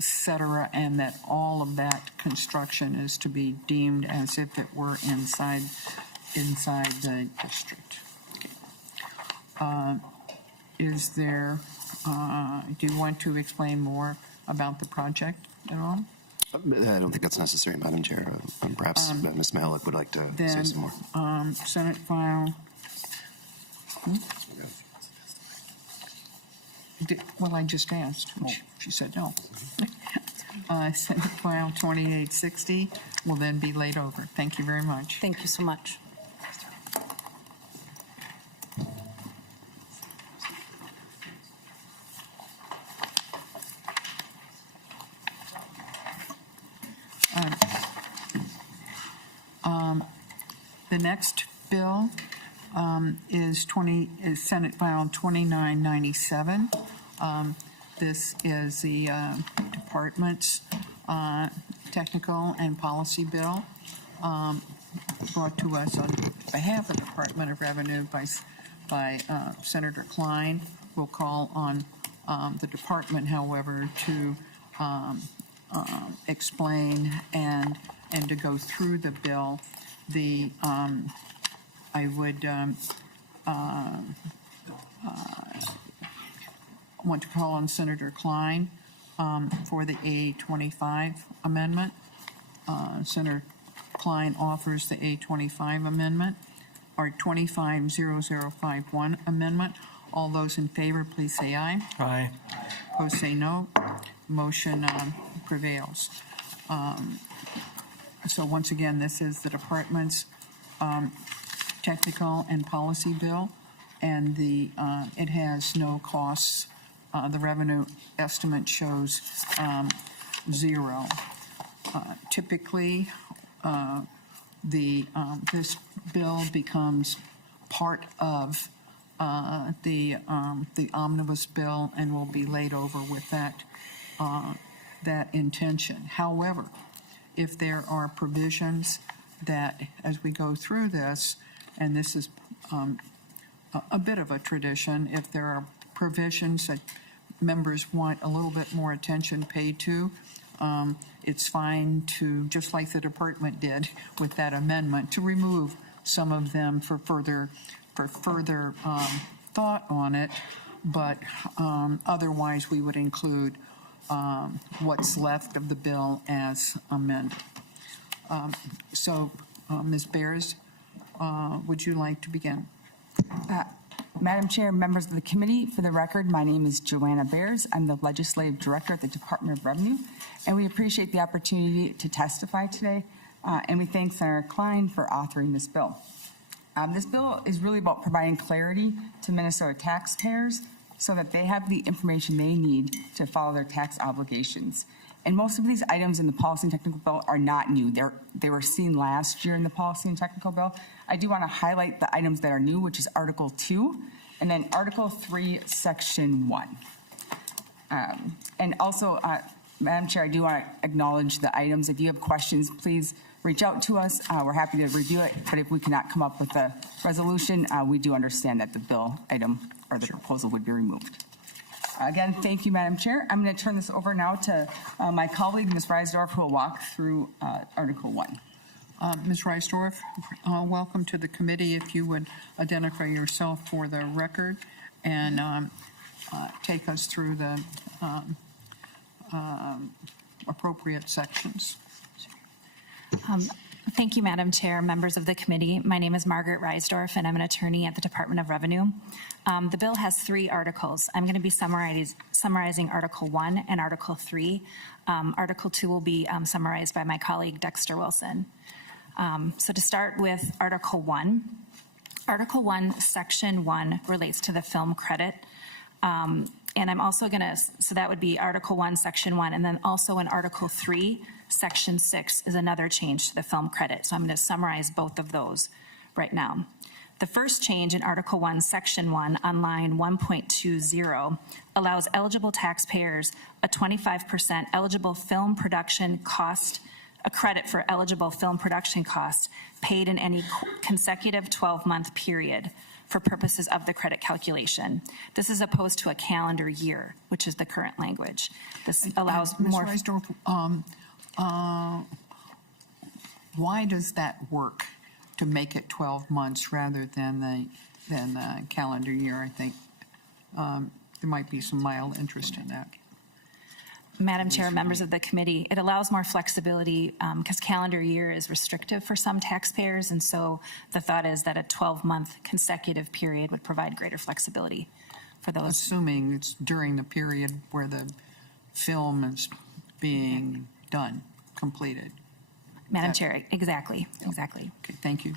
cetera, and that all of that construction is to be deemed as if it were inside the district. Is there, do you want to explain more about the project at all? I don't think that's necessary, Madam Chair. Perhaps Ms. Mihelich would like to say some more. Senate File. Well, I just asked. She said no. Senate File 2860 will then be laid over. Thank you very much. Thank you so much. The next bill is Senate File 2997. This is the department's technical and policy bill brought to us on behalf of the Department of Revenue by Senator Klein. We'll call on the department, however, to explain and to go through the bill. I would want to call on Senator Klein for the A25 amendment. Senator Klein offers the A25 amendment, or 250051 amendment. All those in favor, please say aye. Aye. Opposed, say no. Motion prevails. So once again, this is the department's technical and policy bill, and it has no costs. The revenue estimate shows 0. Typically, this bill becomes part of the omnibus bill and will be laid over with that intention. However, if there are provisions that, as we go through this, and this is a bit of a tradition, if there are provisions that members want a little bit more attention paid to, it's fine to, just like the department did with that amendment, to remove some of them for further thought on it, but otherwise we would include what's left of the bill as amended. So, Ms. Bears, would you like to begin? Madam Chair, members of the committee, for the record, my name is Joanna Bears. I'm the Legislative Director at the Department of Revenue, and we appreciate the opportunity to testify today, and we thank Senator Klein for authoring this bill. This bill is really about providing clarity to Minnesota taxpayers so that they have the information they need to follow their tax obligations. And most of these items in the policy and technical bill are not new. They were seen last year in the policy and technical bill. I do want to highlight the items that are new, which is Article 2, and then Article 3, Section 1. And also, Madam Chair, I do want to acknowledge the items. If you have questions, please reach out to us. We're happy to review it, but if we cannot come up with a resolution, we do understand that the bill item or the proposal would be removed. Again, thank you, Madam Chair. I'm going to turn this over now to my colleague, Ms. Reisdorf, who will walk through Article 1. Ms. Reisdorf, welcome to the committee. If you would identify yourself for the record and take us through the appropriate sections. Thank you, Madam Chair, members of the committee. My name is Margaret Reisdorf, and I'm an attorney at the Department of Revenue. The bill has 3 articles. I'm going to be summarizing Article 1 and Article 3. Article 2 will be summarized by my colleague, Dexter Wilson. So to start with Article 1, Article 1, Section 1 relates to the film credit. And I'm also going to, so that would be Article 1, Section 1, and then also in Article 3, Section 6 is another change to the film credit. So I'm going to summarize both of those right now. The first change in Article 1, Section 1 on line 1.20 allows eligible taxpayers a 25% eligible film production cost, a credit for eligible film production costs paid in any consecutive 12-month period for purposes of the credit calculation. This is opposed to a calendar year, which is the current language. This allows more. Ms. Reisdorf, why does that work to make it 12 months rather than the calendar year? I think there might be some mild interest in that. Madam Chair, members of the committee, it allows more flexibility because calendar year is restrictive for some taxpayers, and so the thought is that a 12-month consecutive period would provide greater flexibility for those. Assuming it's during the period where the film is being done, completed. Madam Chair, exactly. Okay, thank you.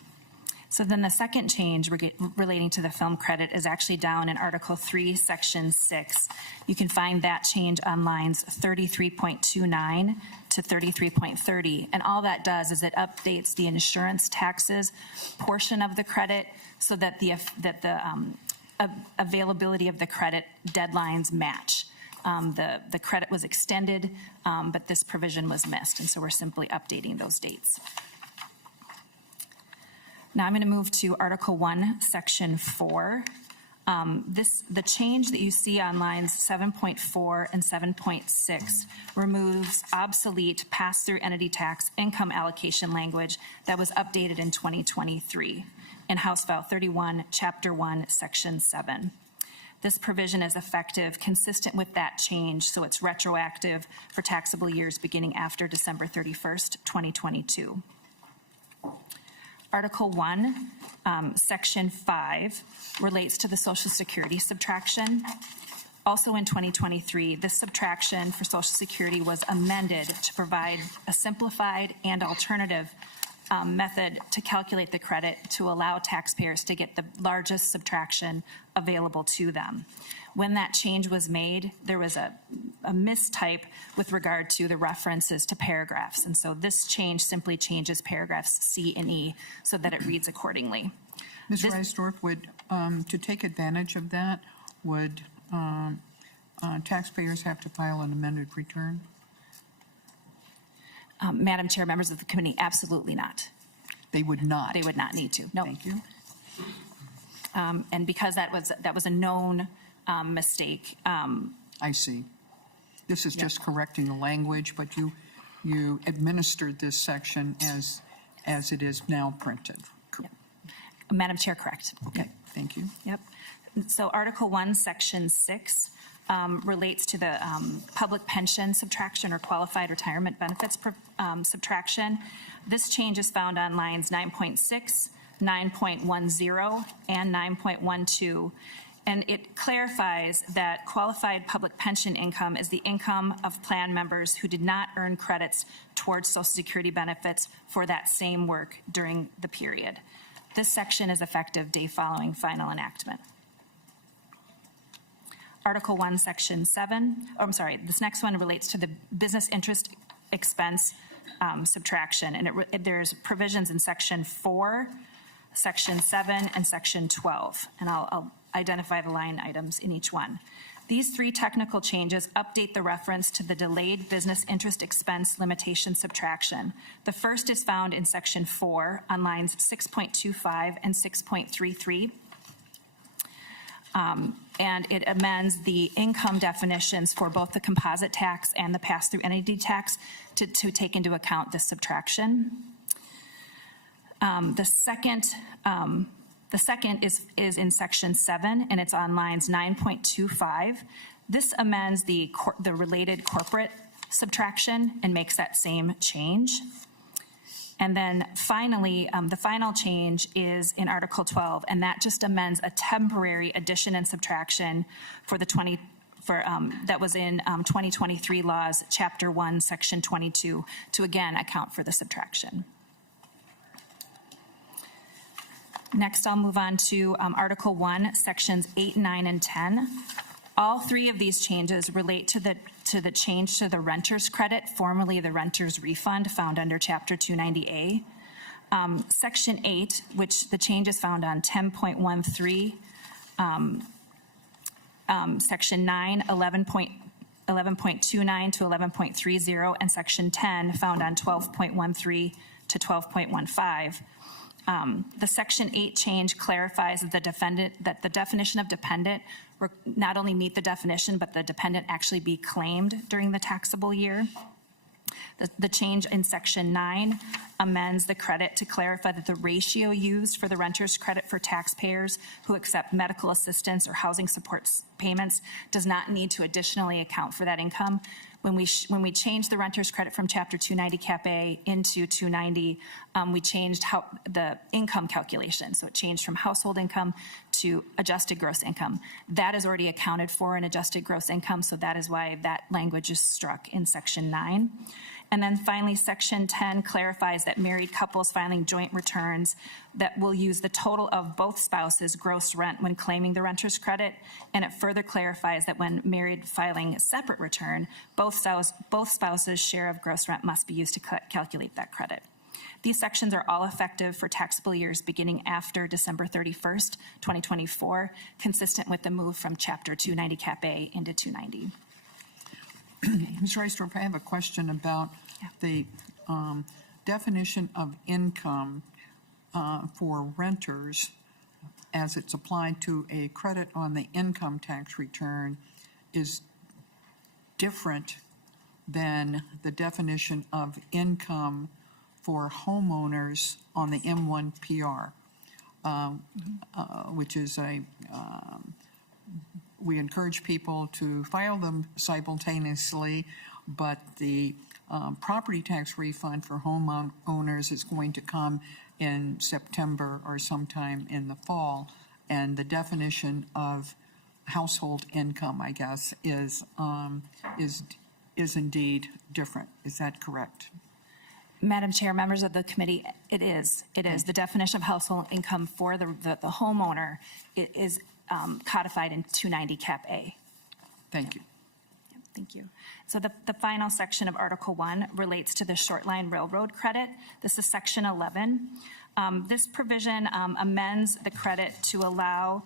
So then the second change relating to the film credit is actually down in Article 3, Section 6. You can find that change on lines 33.29 to 33.30. And all that does is it updates the insurance taxes portion of the credit so that the availability of the credit deadlines match. The credit was extended, but this provision was missed, and so we're simply updating those dates. Now I'm going to move to Article 1, Section 4. The change that you see on lines 7.4 and 7.6 removes obsolete pass-through entity tax income allocation language that was updated in 2023 in House File 31, Chapter 1, Section 7. This provision is effective consistent with that change, so it's retroactive for taxable years beginning after December 31st, 2022. Article 1, Section 5 relates to the Social Security subtraction. Also in 2023, this subtraction for Social Security was amended to provide a simplified and alternative method to calculate the credit to allow taxpayers to get the largest subtraction available to them. When that change was made, there was a mistype with regard to the references to paragraphs. And so this change simply changes paragraphs C and E so that it reads accordingly. Ms. Reisdorf, to take advantage of that, would taxpayers have to file an amended return? Madam Chair, members of the committee, absolutely not. They would not? They would not need to, no. Thank you. And because that was a known mistake. I see. This is just correcting the language, but you administered this section as it is now printed. Yep. Madam Chair, correct. Okay, thank you. Yep. So Article 1, Section 6 relates to the public pension subtraction or qualified retirement benefits subtraction. This change is found on lines 9.6 9.10, and 9.12. And it clarifies that qualified public pension income is the income of plan members who did not earn credits towards Social Security benefits for that same work during the period. This section is effective day following final enactment. Article 1, Section 7, this next one relates to the business interest expense subtraction. And there's provisions in Section 4, Section 7, and Section 12. And I'll identify the line items in each one. These three technical changes update the reference to the delayed business interest expense limitation subtraction. The first is found in Section 4 on lines 6.25 and 6.33. And it amends the income definitions for both the composite tax and the pass-through entity tax to take into account this subtraction. The second is in Section 7, and it's on lines 9.25. This amends the related corporate subtraction and makes that same change. And then finally, the final change is in Article 12, and that just amends a temporary addition and subtraction for that was in 2023 laws, Chapter 1, Section 22, to again account for the subtraction. Next, I'll move on to Article 1, Sections 8, 9, and 10. All three of these changes relate to the change to the renter's credit, formerly the renter's refund, found under Chapter 290A. Section 8, which the change is found on 10.13, Section 9, 11.29 to 11.30, and Section 10, found on 12.13 to 12.15. The Section 8 change clarifies that the definition of dependent not only meet the definition, but the dependent actually be claimed during the taxable year. The change in Section 9 amends the credit to clarify that the ratio used for the renter's credit for taxpayers who accept medical assistance or housing support payments does not need to additionally account for that income. When we changed the renter's credit from Chapter 290 Cap A into 290, we changed the income calculation. So it changed from household income to adjusted gross income. That is already accounted for in adjusted gross income, so that is why that language is struck in Section 9. And then finally, Section 10 clarifies that married couples filing joint returns that will use the total of both spouses' gross rent when claiming the renter's credit. And it further clarifies that when married filing a separate return, both spouses' share of gross rent must be used to calculate that credit. These sections are all effective for taxable years beginning after December 31st, 2024, consistent with the move from Chapter 290 Cap A into 290. Ms. Reisdorf, I have a question about the definition of income for renters as it's applied to a credit on the income tax return is different than the definition of income for homeowners on the M1 PR, which is we encourage people to file them simultaneously, but the property tax refund for homeowners is going to come in September or sometime in the fall, and the definition of household income, I guess, is indeed different. Is that correct? Madam Chair, members of the committee, it is. The definition of household income for the homeowner is codified in 290 Cap A. Thank you. Thank you. So the final section of Article 1 relates to the short line railroad credit. This is Section 11. This provision amends the credit to allow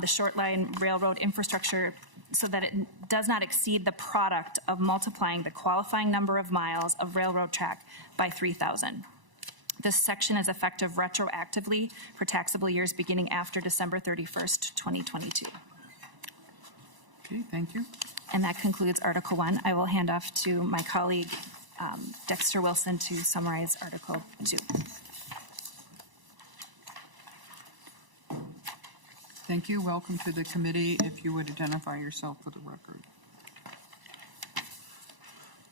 the short line railroad infrastructure so that it does not exceed the product of multiplying the qualifying number of miles of railroad track by 3,000. This section is effective retroactively for taxable years beginning after December 31st, 2022. Okay, thank you. And that concludes Article 1. I will hand off to my colleague, Dexter Wilson, to summarize Article 2. Thank you. Welcome to the committee. If you would identify yourself for the record.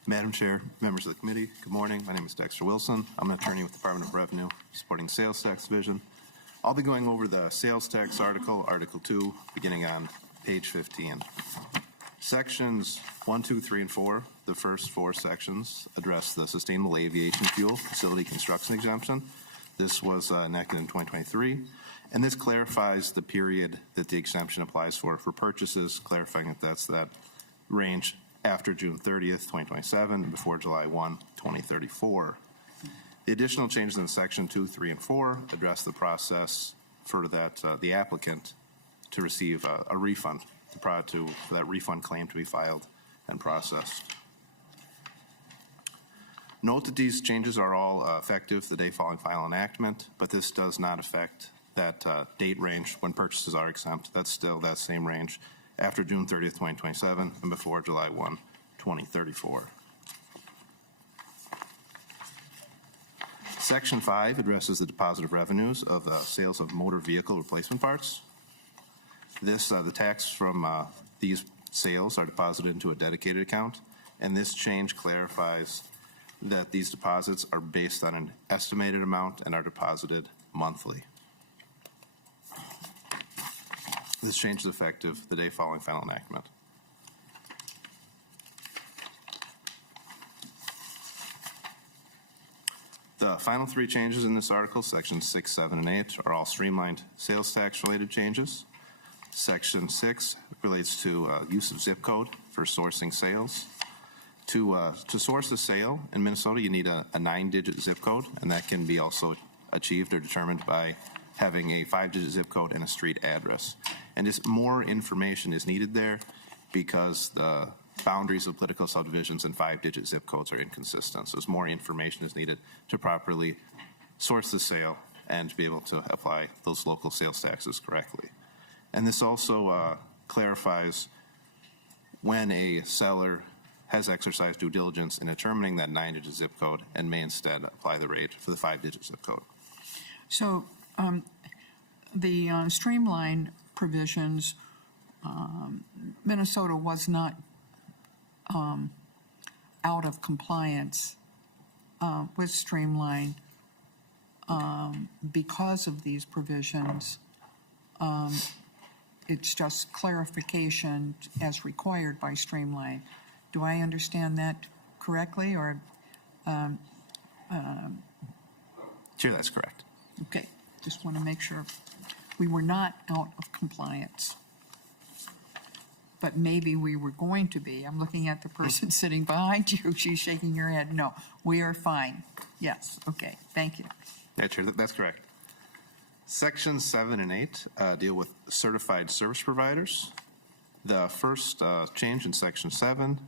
Madam Chair, members of the committee, good morning. My name is Dexter Wilson. I'm an attorney with the Department of Revenue, supporting the Sales Tax Division. I'll be going over the sales tax article, Article 2, beginning on page 15. Sections 1, 2, 3, and 4, the first 4 sections, address the sustainable aviation fuel facility construction exemption. This was enacted in 2023, and this clarifies the period that the exemption applies for purchases, clarifying that that's that range after June 30th, 2027, and before July 1, 2034. The additional changes in Section 2, 3, and 4 address the process for that the applicant to receive a refund prior to for that refund claim to be filed and processed. Note that these changes are all effective the day following final enactment, but this does not affect that date range when purchases are exempt. That's still that same range after June 30th, 2027 and before July 1, 2034. Section 5 addresses the deposit of revenues of sales of motor vehicle replacement parts. The tax from these sales are deposited into a dedicated account, and this change clarifies that these deposits are based on an estimated amount and are deposited monthly. This change is effective the day following final enactment. The final 3 changes in this article, sections 6, 7, and 8, are all streamlined sales tax related changes. Section 6 relates to use of zip code for sourcing sales. To source a sale in Minnesota, you need a 9-digit zip code, and that can be also achieved or determined by having a 5-digit zip code and a street address. And just more information is needed there because the boundaries of political subdivisions and 5-digit zip codes are inconsistent. So more information is needed to properly source the sale and to be able to apply those local sales taxes correctly. And this also clarifies when a seller has exercised due diligence in determining that 9-digit zip code and may instead apply the rate for the 5-digit zip code. So the streamlined provisions, Minnesota was not out of compliance with streamline because of these provisions. It's just clarification as required by streamline. Do I understand that correctly, or? Sure, that's correct. Okay, just want to make sure we were not out of compliance. But maybe we were going to be. I'm looking at the person sitting behind you. She's shaking her head. No, we are fine. Yes, okay, thank you. Yeah, sure, that's correct. Sections 7 and 8 deal with certified service providers. The first change in Section 7,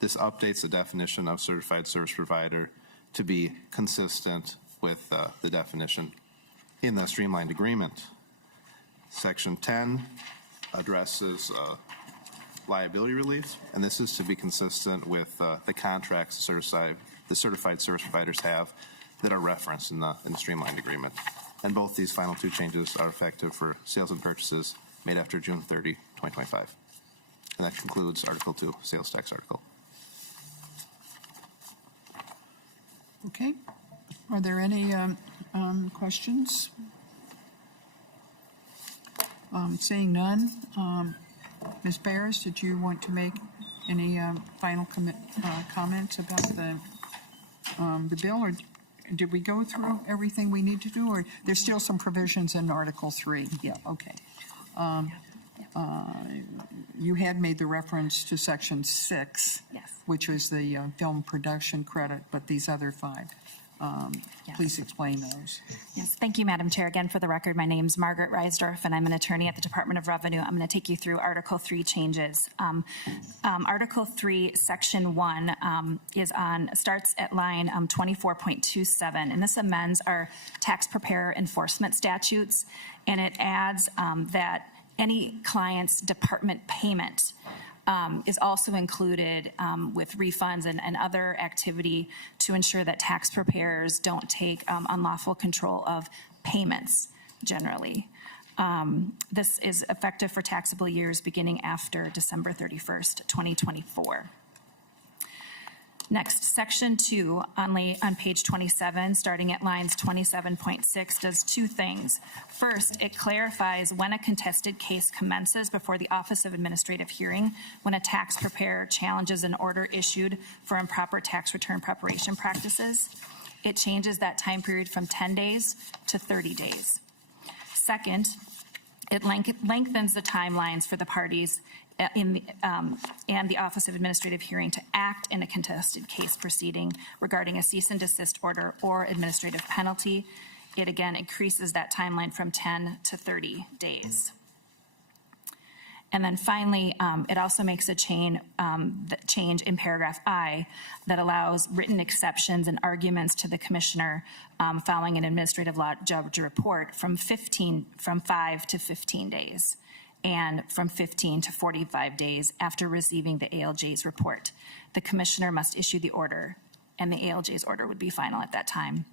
this updates the definition of certified service provider to be consistent with the definition in the streamlined agreement. Section 10 addresses liability relief, and this is to be consistent with the contracts the certified service providers have that are referenced in the streamlined agreement. And both these final 2 changes are effective for sales and purchases made after June 30, 2025. And that concludes Article 2, Sales Tax Article. Okay, are there any questions? Seeing none, Ms. Bears, did you want to make any final comments about the bill, or did we go through everything we need to do, or there's still some provisions in Article 3? Yeah, okay. You had made the reference to Section 6, Yes. which was the film production credit, but these other 5. Yes. Please explain those. Yes, thank you, Madam Chair. Again, for the record, my name's Margaret Reisdorf, and I'm an attorney at the Department of Revenue. I'm going to take you through Article 3 changes. Article 3, Section 1 starts at line 24.27, and this amends our tax preparer enforcement statutes, and it adds that any client's department payment is also included with refunds and other activity to ensure that tax preparers don't take unlawful control of payments generally. This is effective for taxable years beginning after December 31st, 2024. Next, section 2 on page 27, starting at lines 27.6, does two things. First, it clarifies when a contested case commences before the Office of Administrative Hearing when a tax preparer challenges an order issued for improper tax return preparation practices. It changes that time period from 10 days to 30 days. Second, it lengthens the timelines for the parties and the Office of Administrative Hearing to act in a contested case proceeding regarding a cease and desist order or administrative penalty. It again increases that timeline from 10 to 30 days. And then finally, it also makes a change in paragraph I that allows written exceptions and arguments to the commissioner following an administrative law judge report from 5 to 15 days. And from 15 to 45 days after receiving the ALJ's report. The commissioner must issue the order, and the ALJ's order would be final at that time.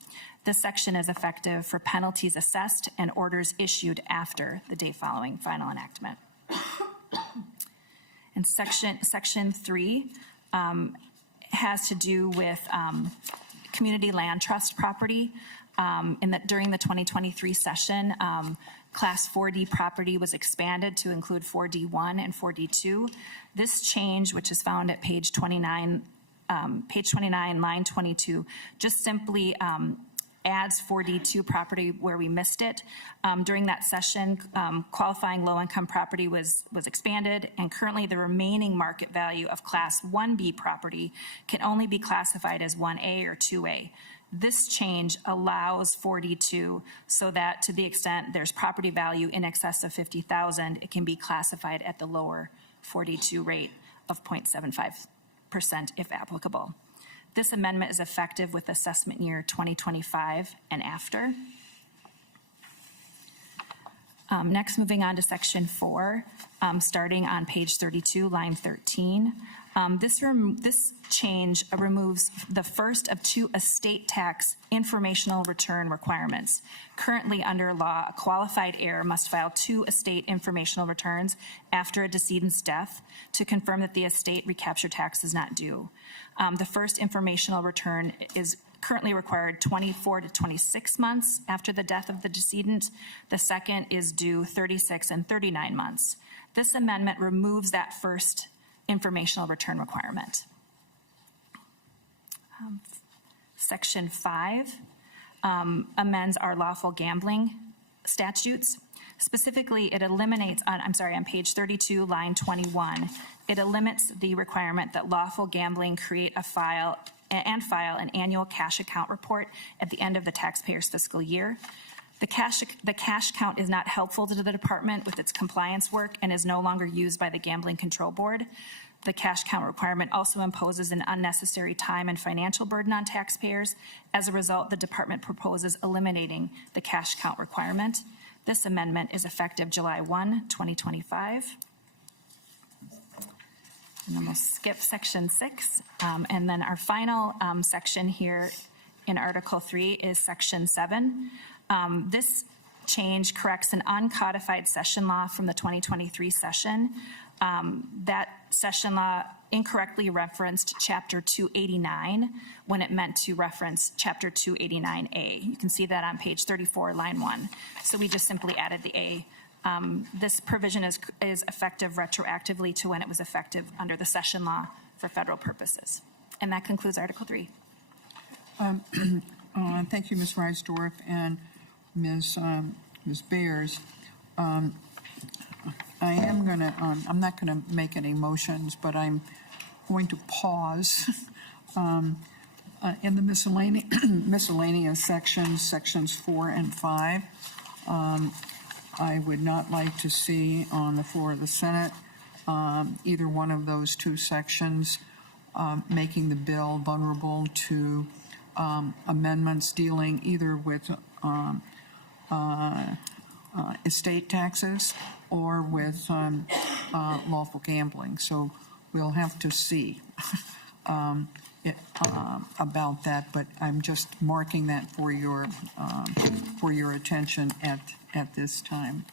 This section is effective for penalties assessed and orders issued after the day following final enactment. And section 3 has to do with community land trust property. During the 2023 session, Class 4D property was expanded to include 4D1 and 4D2. This change, which is found at page 29, line 22, just simply adds 4D2 property where we missed it. During that session, qualifying low-income property was expanded, and currently the remaining market value of Class 1B property can only be classified as 1A or 2A. This change allows 4D2 so that to the extent there's property value in excess of $50,000, it can be classified at the lower 4D2 rate of 0.75% if applicable. This amendment is effective with assessment year 2025 and after. Next, moving on to section 4, starting on page 32, line 13. This change removes the first of 2 estate tax informational return requirements. Currently, under law, a qualified heir must file 2 estate informational returns after a decedent's death to confirm that the estate recapture tax is not due. The first informational return is currently required 24 to 26 months after the death of the decedent. The second is due 36 and 39 months. This amendment removes that first informational return requirement. Section 5 amends our lawful gambling statutes. Specifically, it eliminates, on page 32, line 21, it limits the requirement that lawful gambling create file an annual cash account report at the end of the taxpayer's fiscal year. The cash count is not helpful to the department with its compliance work and is no longer used by the Gambling Control Board. The cash count requirement also imposes an unnecessary time and financial burden on taxpayers. As a result, the department proposes eliminating the cash count requirement. This amendment is effective July 1, 2025. And then we'll skip section 6. And then our final section here in Article 3 is section 7. This change corrects an uncodified session law from the 2023 session. That session law incorrectly referenced Chapter 289 when it meant to reference Chapter 289A. You can see that on page 34, line 1. So we just simply added the A. This provision is effective retroactively to when it was effective under the session law for federal purposes. And that concludes Article 3. Thank you, Ms. Reisdorf and Ms. Bears. I'm not going to make any motions, but I'm going to pause in the miscellaneous sections 4 and 5. I would not like to see on the floor of the Senate either one of those 2 sections making the bill vulnerable to amendments dealing either with estate taxes or with lawful gambling. So we'll have to see about that, but I'm just marking that for your attention at this time.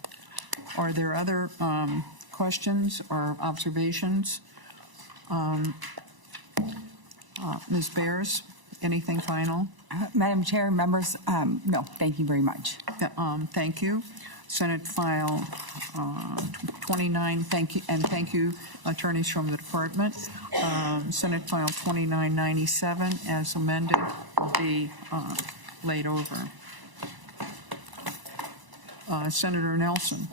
Are there other questions or observations? Ms. Bears, anything final? Madam Chair, members, no, thank you very much. Thank you. Senate File 29, thank you, and thank you, attorneys from the department. Senate File 2997, as amended, will be laid over. Senator Nelson.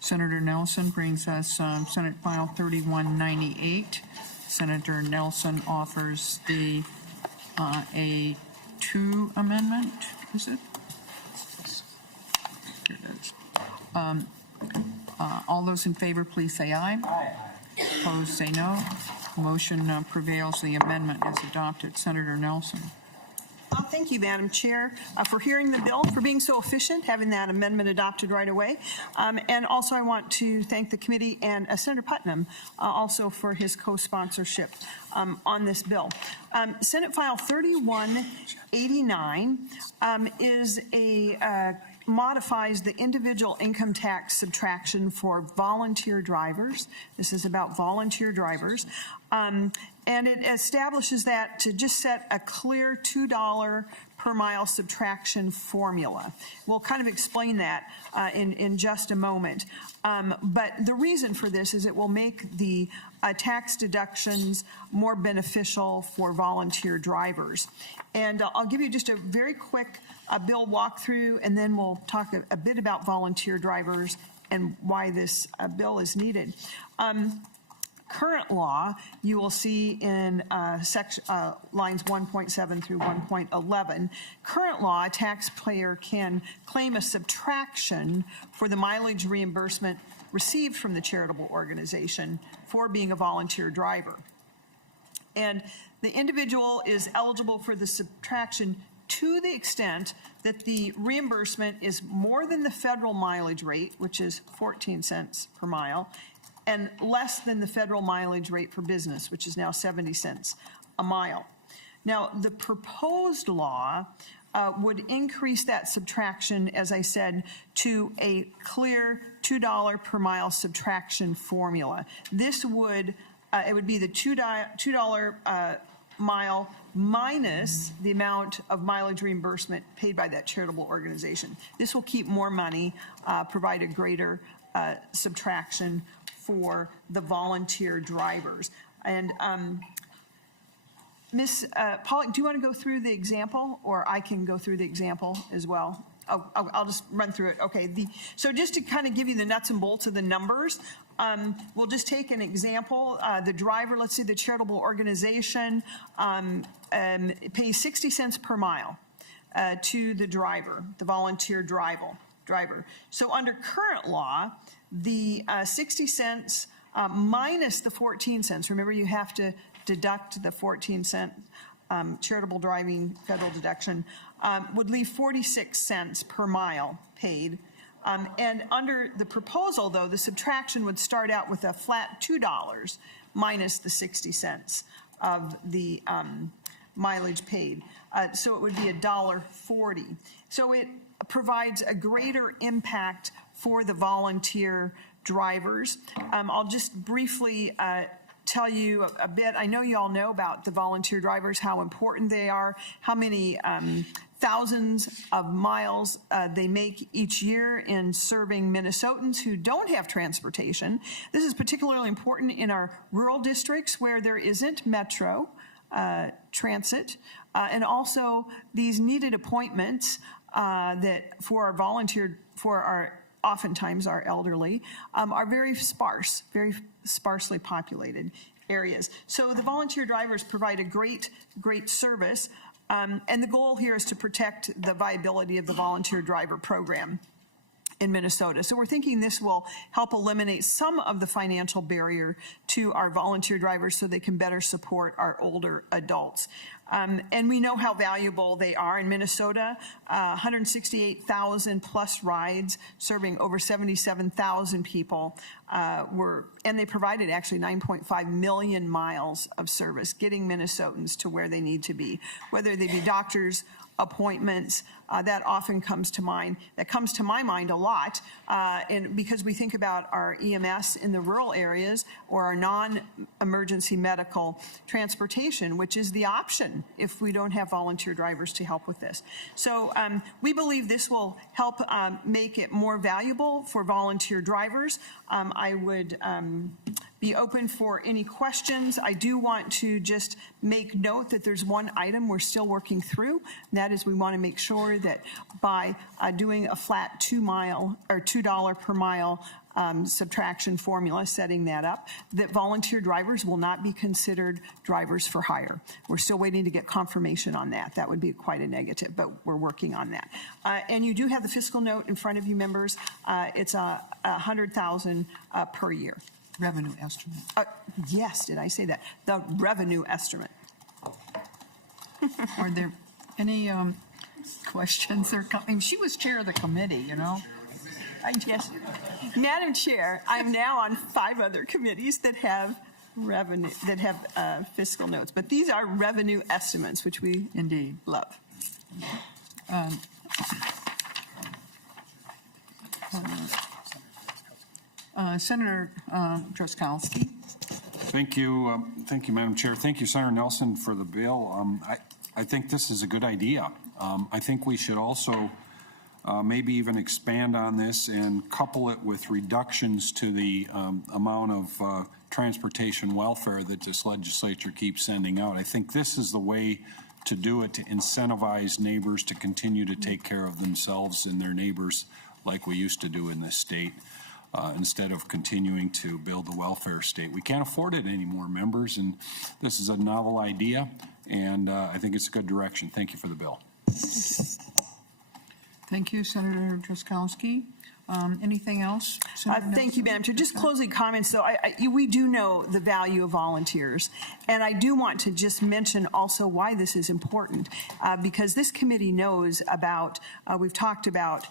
Senator Nelson brings us Senate File 3198. Senator Nelson offers the A2 amendment, is it? Here it is. All those in favor, please say aye. Aye. Opposed, say no. Motion prevails. The amendment is adopted. Senator Nelson. Thank you, Madam Chair, for hearing the bill, for being so efficient, having that amendment adopted right away. And also I want to thank the committee and Senator Putnam also for his co-sponsorship on this bill. Senate File 3189 is modifies the individual income tax subtraction for volunteer drivers. This is about volunteer drivers. And it establishes that to just set a clear $2 per mile subtraction formula. We'll kind of explain that in just a moment. But the reason for this is it will make the tax deductions more beneficial for volunteer drivers. And I'll give you just a very quick bill walkthrough, and then we'll talk a bit about volunteer drivers and why this bill is needed. Current law, you will see in lines 1.7 through 1.11. Current law, a taxpayer can claim a subtraction for the mileage reimbursement received from the charitable organization for being a volunteer driver. And the individual is eligible for the subtraction to the extent that the reimbursement is more than the federal mileage rate, which is 14 cents per mile, and less than the federal mileage rate for business, which is now 70 cents a mile. Now, the proposed law would increase that subtraction, as I said, to a clear $2 per mile subtraction formula. This would, it would be the $2 mile minus the amount of mileage reimbursement paid by that charitable organization. This will keep more money, provide a greater subtraction for the volunteer drivers. And Ms. Pollock, do you want to go through the example, or I can go through the example as well? I'll just run through it. Okay. So just to kind of give you the nuts and bolts of the numbers, we'll just take an example. The driver, let's say the charitable organization, pays 60 cents per mile to the driver, the volunteer driver. So under current law, the 60 cents minus the 14 cents, remember you have to deduct the 14 cent charitable driving federal deduction, would leave 46 cents per mile paid. And under the proposal, though, the subtraction would start out with a flat $2 minus the 60 cents of the mileage paid. So it would be $1.40. So it provides a greater impact for the volunteer drivers. I'll just briefly tell you a bit. I know you all know about the volunteer drivers, how important they are, how many thousands of miles they make each year in serving Minnesotans who don't have transportation. This is particularly important in our rural districts where there isn't metro transit, and also these needed appointments that for our volunteer, for our oftentimes our elderly, are very sparsely populated areas. So the volunteer drivers provide a great service, and the goal here is to protect the viability of the volunteer driver program in Minnesota. So we're thinking this will help eliminate some of the financial barrier to our volunteer drivers so they can better support our older adults. And we know how valuable they are in Minnesota. 168,000 plus rides serving over 77,000 people and they provided actually 9.5 million miles of service, getting Minnesotans to where they need to be, whether they be doctors, appointments, that often comes to mind. That comes to my mind a lot, and because we think about our EMS in the rural areas or our non-emergency medical transportation, which is the option if we don't have volunteer drivers to help with this. So we believe this will help make it more valuable for volunteer drivers. I would be open for any questions. I do want to just make note that there's one item we're still working through, and that is we want to make sure that by doing a flat $2 per mile subtraction formula, setting that up, that volunteer drivers will not be considered drivers for hire. We're still waiting to get confirmation on that. That would be quite a negative, but we're working on that. And you do have the fiscal note in front of you, members. It's $100,000 per year. Revenue estimate. Yes, did I say that? The revenue estimate. Are there any questions? She was chair of the committee, you know. Yes. Madam Chair, I'm now on 5 other committees that have revenue, that have fiscal notes, but these are revenue estimates, which we indeed love. Senator Droskowski. Thank you, Madam Chair. Thank you, Senator Nelson, for the bill. I think this is a good idea. I think we should also maybe even expand on this and couple it with reductions to the amount of transportation welfare that this legislature keeps sending out. I think this is the way to do it, to incentivize neighbors to continue to take care of themselves and their neighbors like we used to do in this state. Instead of continuing to build the welfare state. We can't afford it anymore, members, and this is a novel idea, and I think it's a good direction. Thank you for the bill. Thank you, Senator Droskowski. Anything else? Thank you, Madam Chair. Just closing comments, though. We do know the value of volunteers, and I do want to just mention also why this is important, because this committee knows about, we've talked about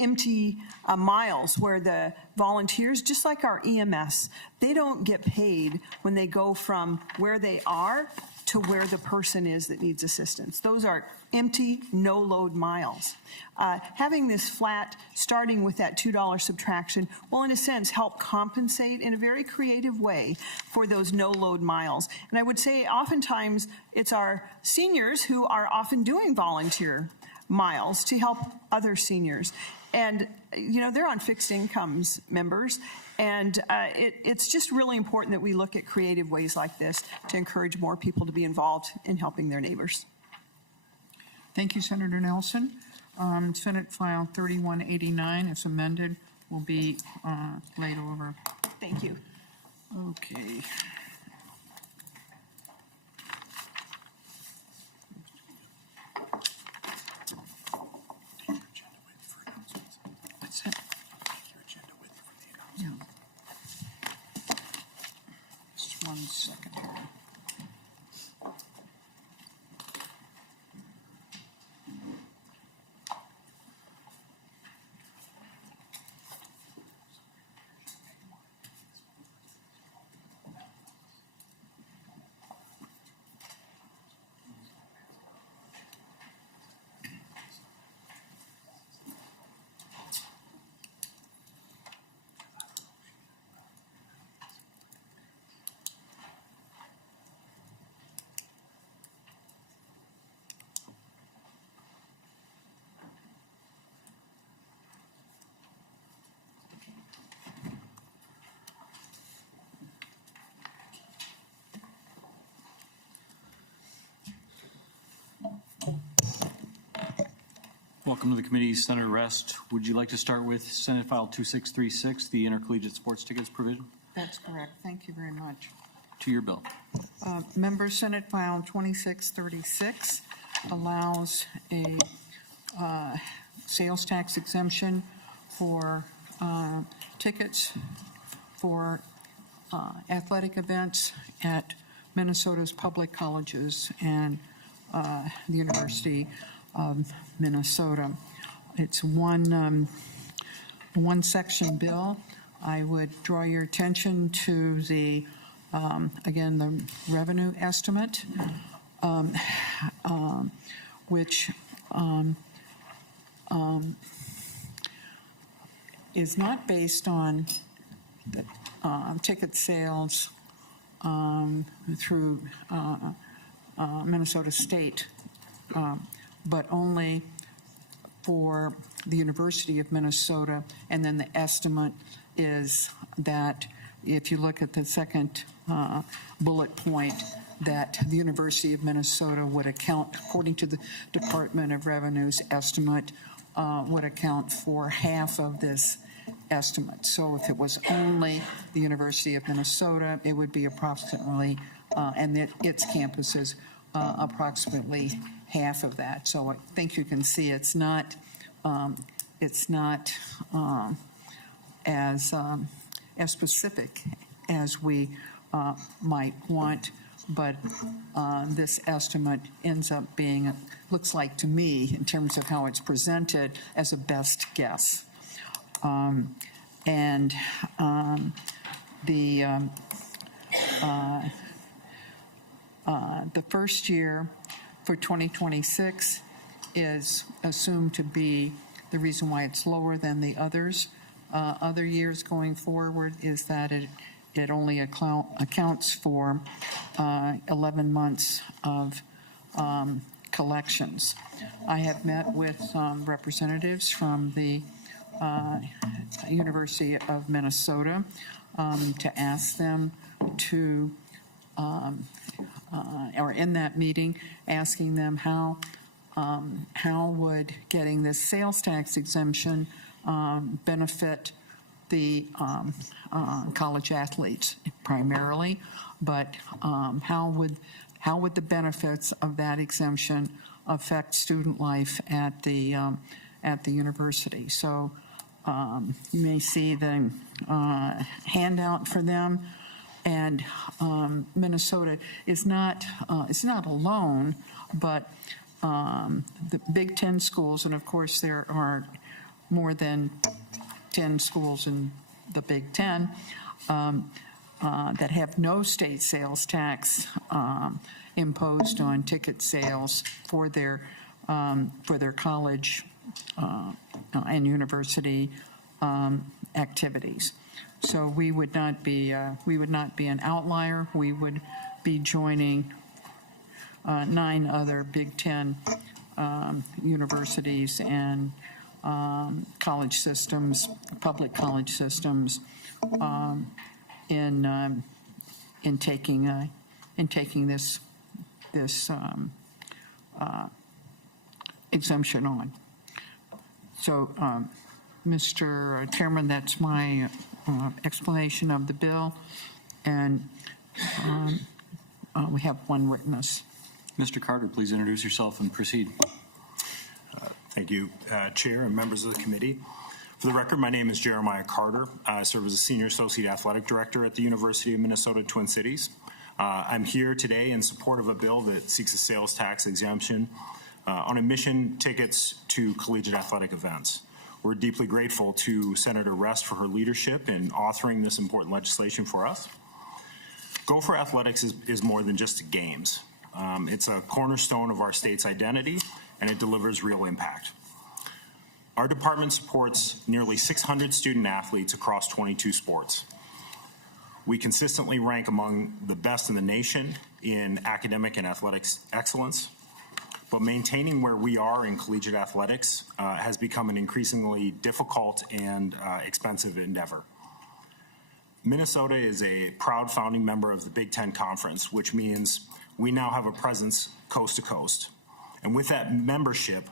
empty miles where the volunteers, just like our EMS, they don't get paid when they go from where they are to where the person is that needs assistance. Those are empty, no-load miles. Having this flat, starting with that $2 subtraction, will in a sense help compensate in a very creative way for those no-load miles. And I would say oftentimes it's our seniors who are often doing volunteer miles to help other seniors. And, you know, they're on fixed incomes, members. And it's just really important that we look at creative ways like this to encourage more people to be involved in helping their neighbors. Thank you, Senator Nelson. Senate File 3189, as amended, will be laid over. Thank you. Okay. Yeah. Just 1 second here. Welcome to the committee, Senator Rest. Would you like to start with Senate File 2636, the intercollegiate sports tickets provision? That's correct. Thank you very much. To your bill. Members, Senate File 2636 allows a sales tax exemption for tickets for athletic events at Minnesota's public colleges and the University of Minnesota. It's one section bill. I would draw your attention to the, again, the revenue estimate, which is not based on the ticket sales through Minnesota State, but only for the University of Minnesota. And then the estimate is that if you look at the second bullet point, that the University of Minnesota would account, according to the Department of Revenue's estimate, would account for half of this estimate. So if it was only the University of Minnesota, it would be approximately, and its campuses, approximately half of that. So I think you can see it's not as specific as we might want, but this estimate ends up being, looks like to me, in terms of how it's presented, as a best guess. The first year for 2026 is assumed to be the reason why it's lower than the others. Other years going forward is that it only accounts for 11 months of collections. I have met with representatives from the University of Minnesota to ask them to, or in that meeting, asking them how would getting this sales tax exemption benefit the college athletes primarily, but how would the benefits of that exemption affect student life at the university? So you may see the handout for them, and Minnesota is not alone, but the Big Ten schools, and of course there are more than 10 schools in the Big Ten that have no state sales tax imposed on ticket sales for their college and university activities. So we would not be an outlier. We would be joining 9 other Big Ten universities and college systems, public college systems, in taking this exemption on. So, Mr. Chairman, that's my explanation of the bill, and we have one witness. Mr. Carter, please introduce yourself and proceed. Thank you, Chair and members of the committee. For the record, my name is Jeremiah Carter. I serve as a Senior Associate Athletic Director at the University of Minnesota Twin Cities. I'm here today in support of a bill that seeks a sales tax exemption on admission tickets to collegiate athletic events. We're deeply grateful to Senator Rest for her leadership in authoring this important legislation for us. Go for Athletics is more than just games. It's a cornerstone of our state's identity, and it delivers real impact. Our department supports nearly 600 student athletes across 22 sports. We consistently rank among the best in the nation in academic and athletics excellence, but maintaining where we are in collegiate athletics has become an increasingly difficult and expensive endeavor. Minnesota is a proud founding member of the Big Ten Conference, which means we now have a presence coast to coast. And with that membership,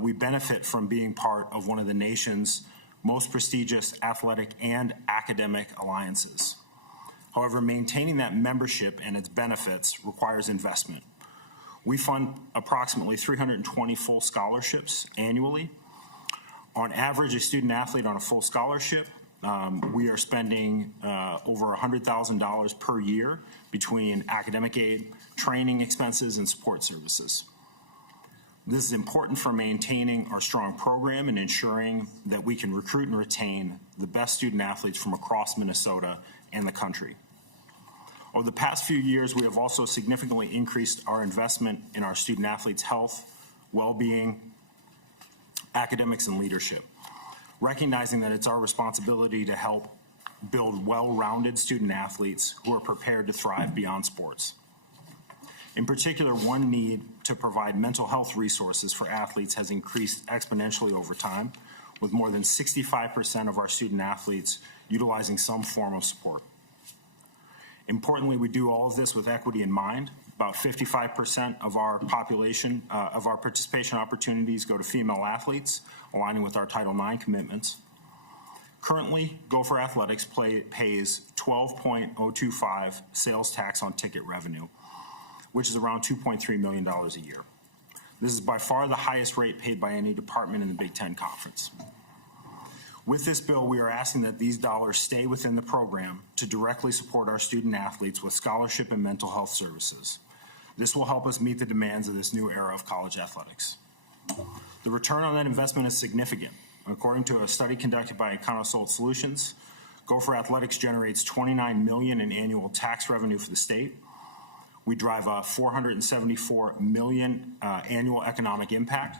we benefit from being part of one of the nation's most prestigious athletic and academic alliances. However, maintaining that membership and its benefits requires investment. We fund approximately 320 full scholarships annually. On average, a student athlete on a full scholarship we are spending over $100,000 per year between academic aid, training expenses, and support services. This is important for maintaining our strong program and ensuring that we can recruit and retain the best student athletes from across Minnesota and the country. Over the past few years, we have also significantly increased our investment in our student athletes' health, well-being, academics, and leadership, recognizing that it's our responsibility to help build well-rounded student athletes who are prepared to thrive beyond sports. In particular, one need to provide mental health resources for athletes has increased exponentially over time, with more than 65% of our student athletes utilizing some form of support. Importantly, we do all of this with equity in mind. About 55% of our population, of our participation opportunities go to female athletes, aligning with our Title IX commitments. Currently, Gopher Athletics pays 12.025 sales tax on ticket revenue, which is around $2.3 million a year. This is by far the highest rate paid by any department in the Big Ten Conference. With this bill, we are asking that these dollars stay within the program to directly support our student athletes with scholarship and mental health services. This will help us meet the demands of this new era of college athletics. The return on that investment is significant. According to a study conducted by Econosult Solutions, Gopher Athletics generates $29 million in annual tax revenue for the state. We drive a $474 million annual economic impact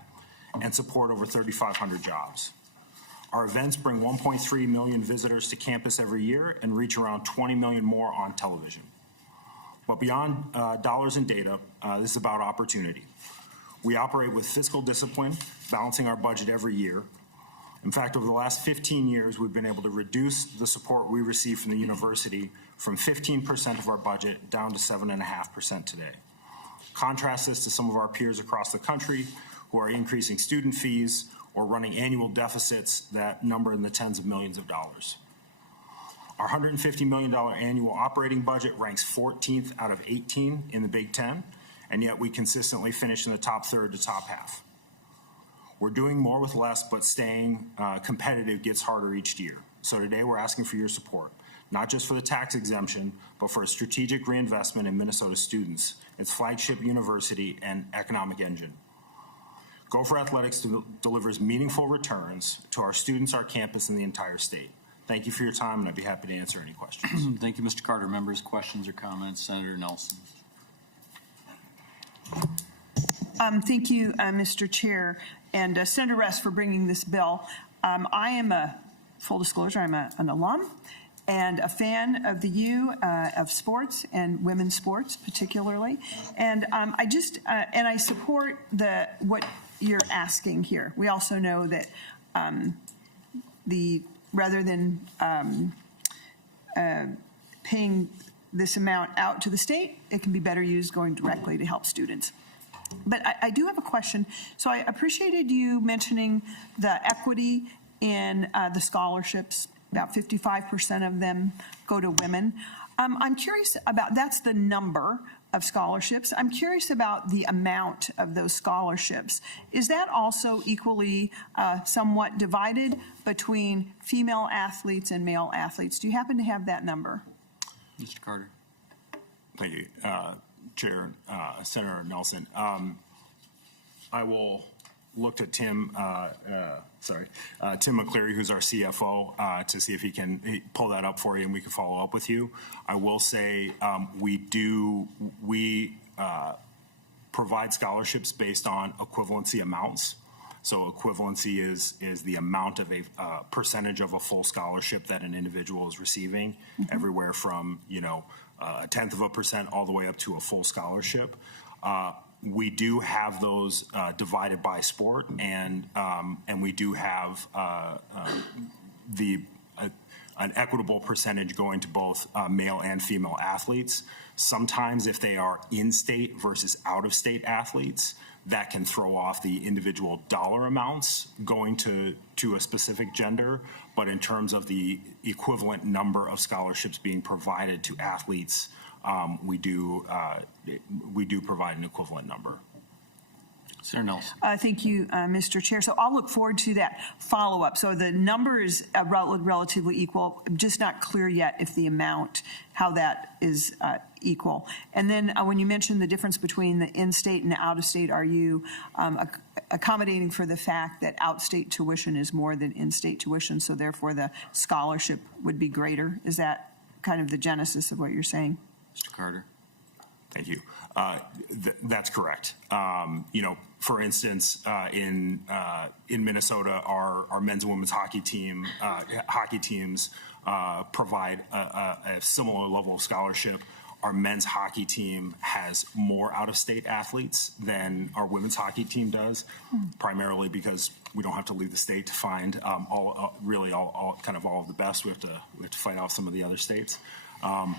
and support over 3,500 jobs. Our events bring 1.3 million visitors to campus every year and reach around 20 million more on television. But beyond dollars and data, this is about opportunity. We operate with fiscal discipline, balancing our budget every year. In fact, over the last 15 years, we've been able to reduce the support we receive from the university from 15% of our budget down to 7.5% today. Contrast this to some of our peers across the country who are increasing student fees or running annual deficits that number in the tens of millions of dollars. Our $150 million annual operating budget ranks 14th out of 18 in the Big Ten, and yet we consistently finish in the top third to top half. We're doing more with less, but staying competitive gets harder each year. So today we're asking for your support, not just for the tax exemption, but for a strategic reinvestment in Minnesota students, its flagship university and economic engine. Gopher Athletics delivers meaningful returns to our students, our campus, and the entire state. Thank you for your time, and I'd be happy to answer any questions. Thank you, Mr. Carter. Members, questions or comments? Senator Nelson. Thank you, Mr. Chair, and Senator Ress for bringing this bill. I am full disclosure, I'm an alum and a fan of the U of sports and women's sports particularly. And I support what you're asking here. We also know that rather than paying this amount out to the state, it can be better used going directly to help students. But I do have a question. So I appreciated you mentioning the equity in the scholarships. About 55% of them go to women. I'm curious about, that's the number of scholarships. I'm curious about the amount of those scholarships. Is that also equally somewhat divided between female athletes and male athletes? Do you happen to have that number? Mr. Carter. Thank you, Chair, Senator Nelson. I will look to Tim McCleary, who's our CFO, to see if he can pull that up for you and we can follow up with you. I will say we provide scholarships based on equivalency amounts. So equivalency is the amount of a percentage of a full scholarship that an individual is receiving, everywhere from, a 1/10% all the way up to a full scholarship. We do have those divided by sport, and we do have an equitable percentage going to both male and female athletes. Sometimes if they are in-state versus out-of-state athletes, that can throw off the individual dollar amounts going to a specific gender. But in terms of the equivalent number of scholarships being provided to athletes, we do provide an equivalent number. Senator Nelson. Thank you, Mr. Chair. So I'll look forward to that follow-up. So the number is relatively equal, just not clear yet if the amount, how that is equal. And then when you mentioned the difference between the in-state and the out-of-state, are you accommodating for the fact that out-state tuition is more than in-state tuition, so therefore the scholarship would be greater? Is that kind of the genesis of what you're saying? Mr. Carter. Thank you. That's correct. For instance, in Minnesota, our men's and women's hockey teams provide a similar level of scholarship. Our men's hockey team has more out-of-state athletes than our women's hockey team does, primarily because we don't have to leave the state to find all of the best. We have to fight out some of the other states.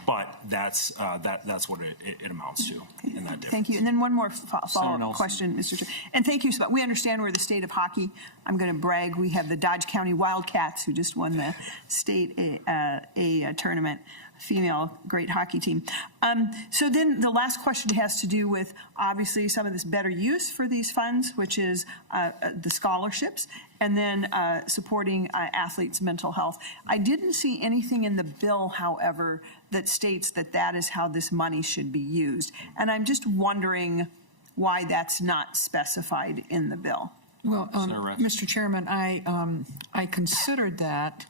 But that's what it amounts to in that difference. Thank you. And then one more follow-up question, Mr. Chair. And thank you. We understand we're the state of hockey. I'm going to brag. We have the Dodge County Wildcats, who just won the state a tournament, female great hockey team. So then the last question has to do with, obviously, some of this better use for these funds, which is the scholarships, and then supporting athletes' mental health. I didn't see anything in the bill, however, that states that that is how this money should be used. And I'm just wondering why that's not specified in the bill. Well, Mr. Chairman, I considered that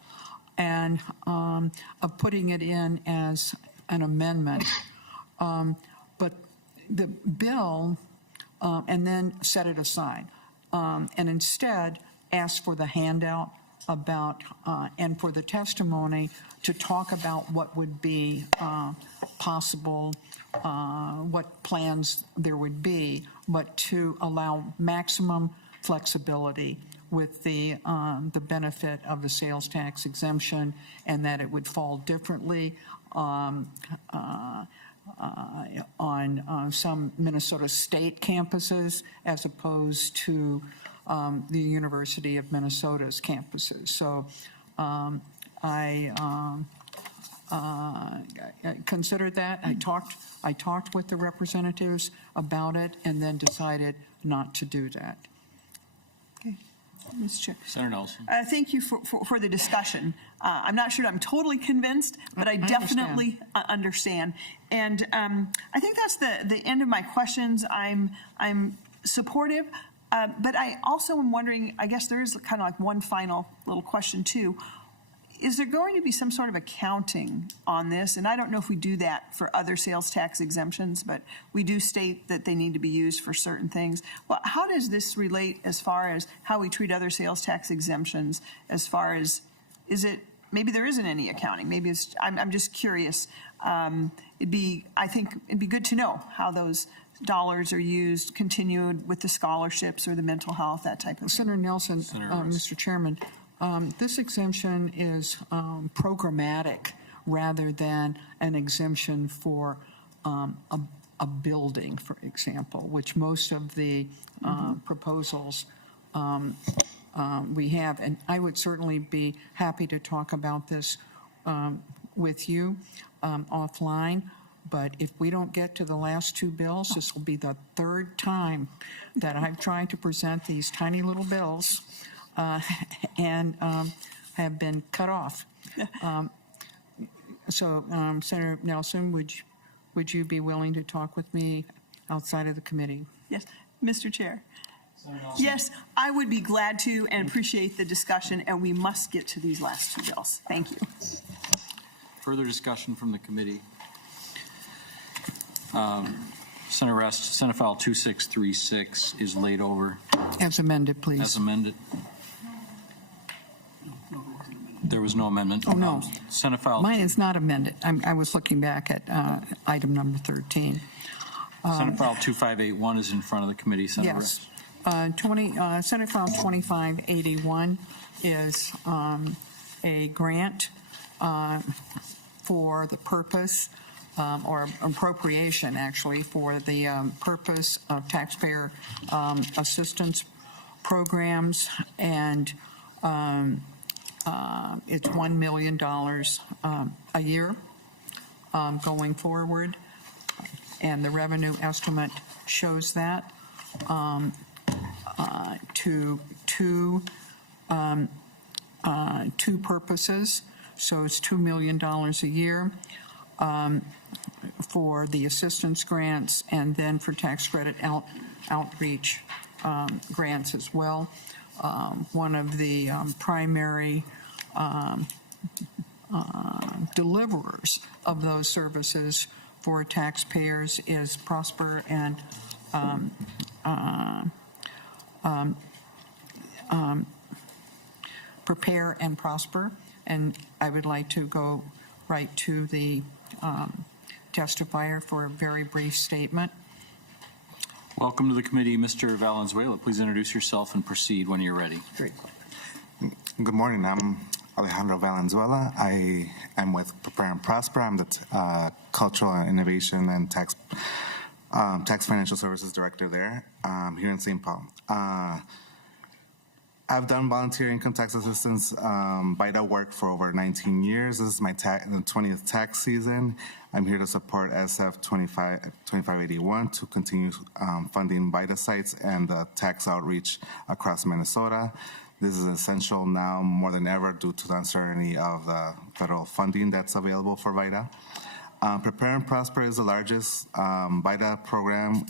and of putting it in as an amendment. But the bill, and then set it aside, and instead asked for the handout about, and for the testimony to talk about what would be possible, what plans there would be, but to allow maximum flexibility with the benefit of the sales tax exemption, and that it would fall differently on some Minnesota State campuses as opposed to the University of Minnesota's campuses. So I considered that. I talked with the representatives about it, and then decided not to do that. Mr. Chair. Senator Nelson. Thank you for the discussion. I'm not sure I'm totally convinced, but I definitely understand. And I think that's the end of my questions. I'm supportive, but I also am wondering, I guess there is kind of like one final little question too. Is there going to be some sort of accounting on this? And I don't know if we do that for other sales tax exemptions, but we do state that they need to be used for certain things. Well, how does this relate as far as how we treat other sales tax exemptions, as far as, is it, maybe there isn't any accounting, maybe it's, I'm just curious. I think it'd be good to know how those dollars are used, continued with the scholarships or the mental health, that type of thing. Senator Nelson, Mr. Chairman, this exemption is programmatic rather than an exemption for a building, for example, which most of the proposals we have. And I would certainly be happy to talk about this with you offline. But if we don't get to the last two bills, this will be the third time that I've tried to present these tiny little bills and have been cut off. So, Senator Nelson, would you be willing to talk with me outside of the committee? Yes, Mr. Chair. Yes, I would be glad to and appreciate the discussion, and we must get to these last two bills. Thank you. Further discussion from the committee. Senator Rest, Senate File 2636 is laid over. As amended, please. As amended. There was no amendment. Oh, no. Senate File. Mine is not amended. I was looking back at item number 13. Senate File 2581 is in front of the committee. Senator Rest. Yes. Senate File 2581 is a grant for the purpose, or appropriation actually, for the purpose of taxpayer assistance programs, and it's $1 million a year going forward, and the revenue estimate shows that. to two purposes. So it's $2 million a year for the assistance grants and then for tax credit outreach grants as well. One of the primary deliverers of those services for taxpayers is Prosper and Prepare and Prosper. And I would like to go right to the testifier for a very brief statement. Welcome to the committee, Mr. Valenzuela. Please introduce yourself and proceed when you're ready. Great. Good morning. I'm Alejandro Valenzuela. I am with Prepare and Prosper. I'm the Cultural Innovation and Tax Financial Services Director there here in St. Paul. I've done volunteer income tax assistance VITA work for over 19 years. This is my 20th tax season. I'm here to support SF 2581 to continue funding VITA sites and the tax outreach across Minnesota. This is essential now more than ever due to the uncertainty of the federal funding that's available for VITA. Prepare and Prosper is the largest VITA program,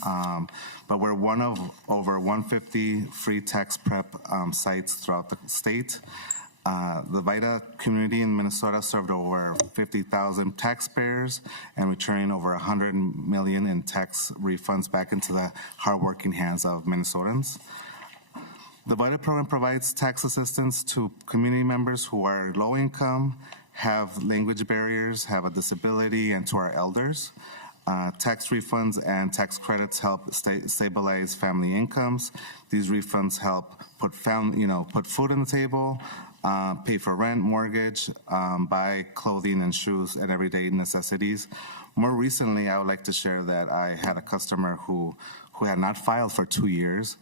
but we're one of over 150 free tax prep sites throughout the state. The VITA community in Minnesota served over 50,000 taxpayers and returning over $100 million in tax refunds back into the hardworking hands of Minnesotans. The VITA program provides tax assistance to community members who are low income, have language barriers, have a disability, and to our elders. Tax refunds and tax credits help stabilize family incomes. These refunds help put food on the table, pay for rent, mortgage, buy clothing and shoes and everyday necessities. More recently, I would like to share that I had a customer who had not filed for 2 years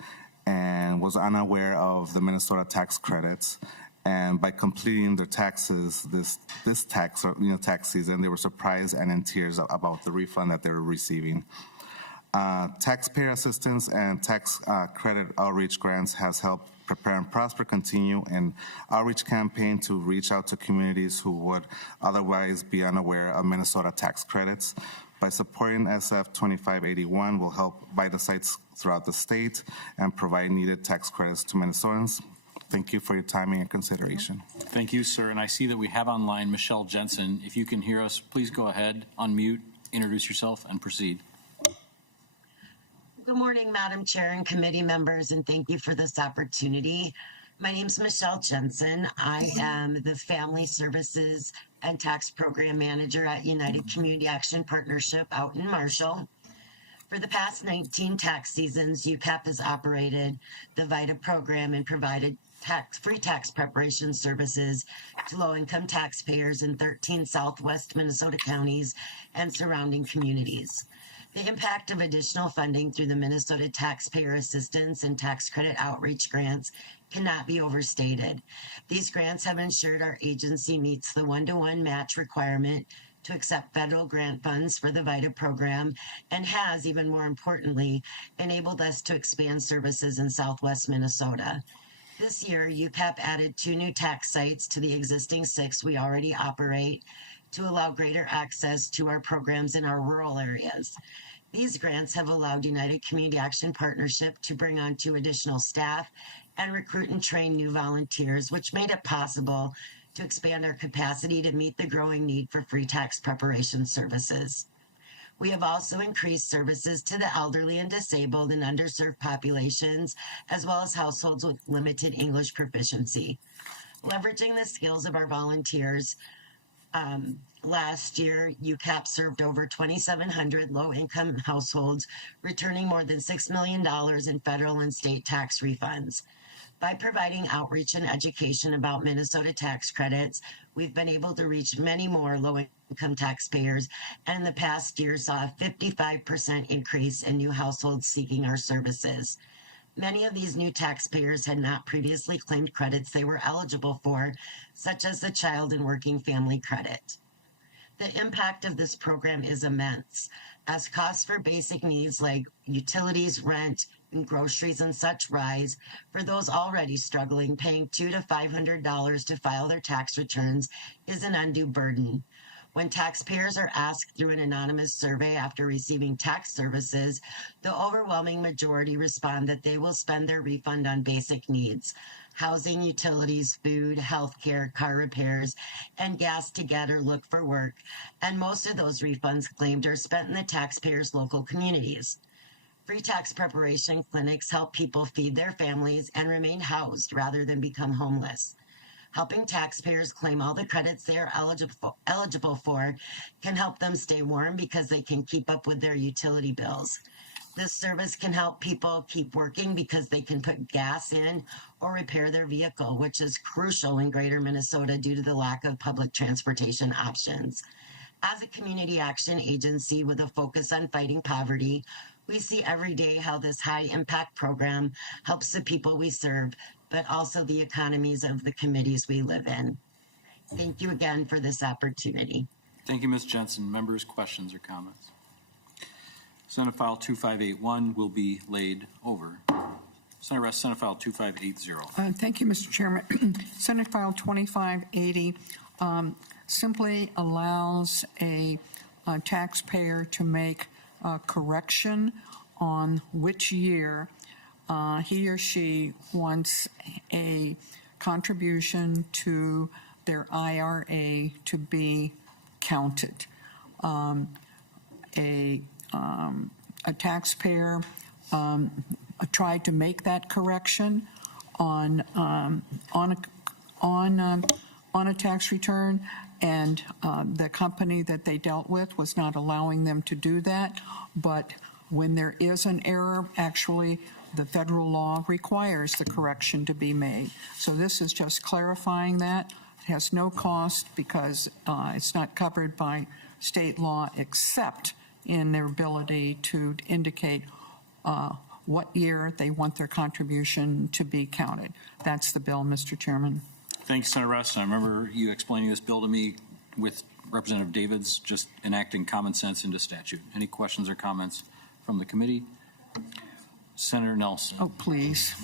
and was unaware of the Minnesota tax credits. And by completing their taxes this tax season, they were surprised and in tears about the refund that they were receiving. Taxpayer assistance and tax credit outreach grants has helped Prepare and Prosper continue an outreach campaign to reach out to communities who would otherwise be unaware of Minnesota tax credits. By supporting SF 2581, we'll help VITA sites throughout the state and provide needed tax credits to Minnesotans. Thank you for your time and your consideration. Thank you, sir. And I see that we have online Michelle Jensen. If you can hear us, please go ahead, unmute, introduce yourself, and proceed. Good morning, Madam Chair and committee members, and thank you for this opportunity. My name is Michelle Jensen. I am the Family Services and Tax Program Manager at United Community Action Partnership out in Marshall. For the past 19 tax seasons, UCAP has operated the VITA program and provided free tax preparation services to low-income taxpayers in 13 Southwest Minnesota counties and surrounding communities. The impact of additional funding through the Minnesota Taxpayer Assistance and Tax Credit Outreach grants cannot be overstated. These grants have ensured our agency meets the one-to-one match requirement to accept federal grant funds for the VITA program and has, even more importantly, enabled us to expand services in Southwest Minnesota. This year, UCAP added 2 new tax sites to the existing 6 we already operate to allow greater access to our programs in our rural areas. These grants have allowed United Community Action Partnership to bring on 2 additional staff and recruit and train new volunteers, which made it possible to expand our capacity to meet the growing need for free tax preparation services. We have also increased services to the elderly and disabled and underserved populations, as well as households with limited English proficiency. Leveraging the skills of our volunteers, last year, UCAP served over 2,700 low-income households, returning more than $6 million in federal and state tax refunds. By providing outreach and education about Minnesota tax credits, we've been able to reach many more low-income taxpayers, and in the past year saw a 55% increase in new households seeking our services. Many of these new taxpayers had not previously claimed credits they were eligible for, such as the Child and Working Family Credit. The impact of this program is immense, as costs for basic needs like utilities, rent, and groceries and such rise, for those already struggling, paying $200 to $500 to file their tax returns is an undue burden. When taxpayers are asked through an anonymous survey after receiving tax services, the overwhelming majority respond that they will spend their refund on basic needs: housing, utilities, food, healthcare, car repairs, and gas to get or look for work. And most of those refunds claimed are spent in the taxpayers' local communities. Free tax preparation clinics help people feed their families and remain housed rather than become homeless. Helping taxpayers claim all the credits they are eligible for can help them stay warm because they can keep up with their utility bills. This service can help people keep working because they can put gas in or repair their vehicle, which is crucial in Greater Minnesota due to the lack of public transportation options. As a community action agency with a focus on fighting poverty, we see every day how this high-impact program helps the people we serve, but also the economies of the communities we live in. Thank you again for this opportunity. Thank you, Ms. Jensen. Members, questions or comments? Senate File 2581 will be laid over. Senate Rest Senate File 2580. Thank you, Mr. Chairman. Senate File 2580 simply allows a taxpayer to make a correction on which year he or she wants a contribution to their IRA to be counted. A taxpayer tried to make that correction on a tax return, and the company that they dealt with was not allowing them to do that. But when there is an error, actually, the federal law requires the correction to be made. So this is just clarifying that. It has no cost because it's not covered by state law except in their ability to indicate what year they want their contribution to be counted. That's the bill, Mr. Chairman. Thank you, Senator Rest. I remember you explaining this bill to me with Representative Davids, just enacting common sense into statute. Any questions or comments from the committee? Senator Nelson. Oh, please.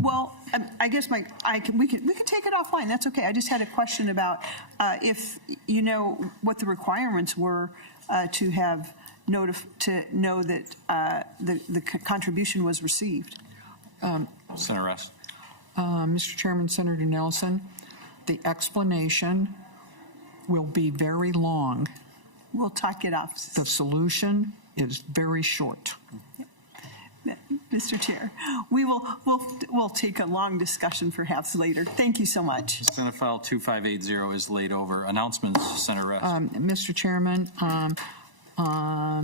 Well, I guess we could take it offline. That's okay. I just had a question about if you know what the requirements were to have to know that the contribution was received. Senator Rest. Mr. Chairman, Senator Nelson, the explanation will be very long. We'll talk it off. The solution is very short. Mr. Chair, we'll take a long discussion perhaps later. Thank you so much. Senate File 2580 is laid over. Announcements, Senator Rest. Mr. Chairman,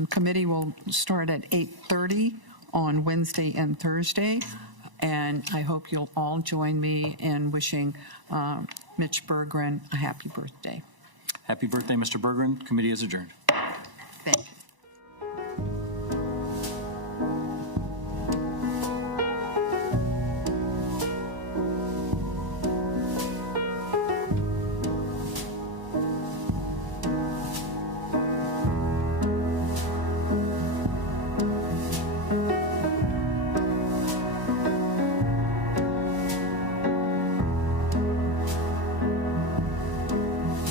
committee will start at 8:30 on Wednesday and Thursday, and I hope you'll all join me in wishing Mitch Berggren a happy birthday. Happy birthday, Mr. Berggren. Committee is adjourned.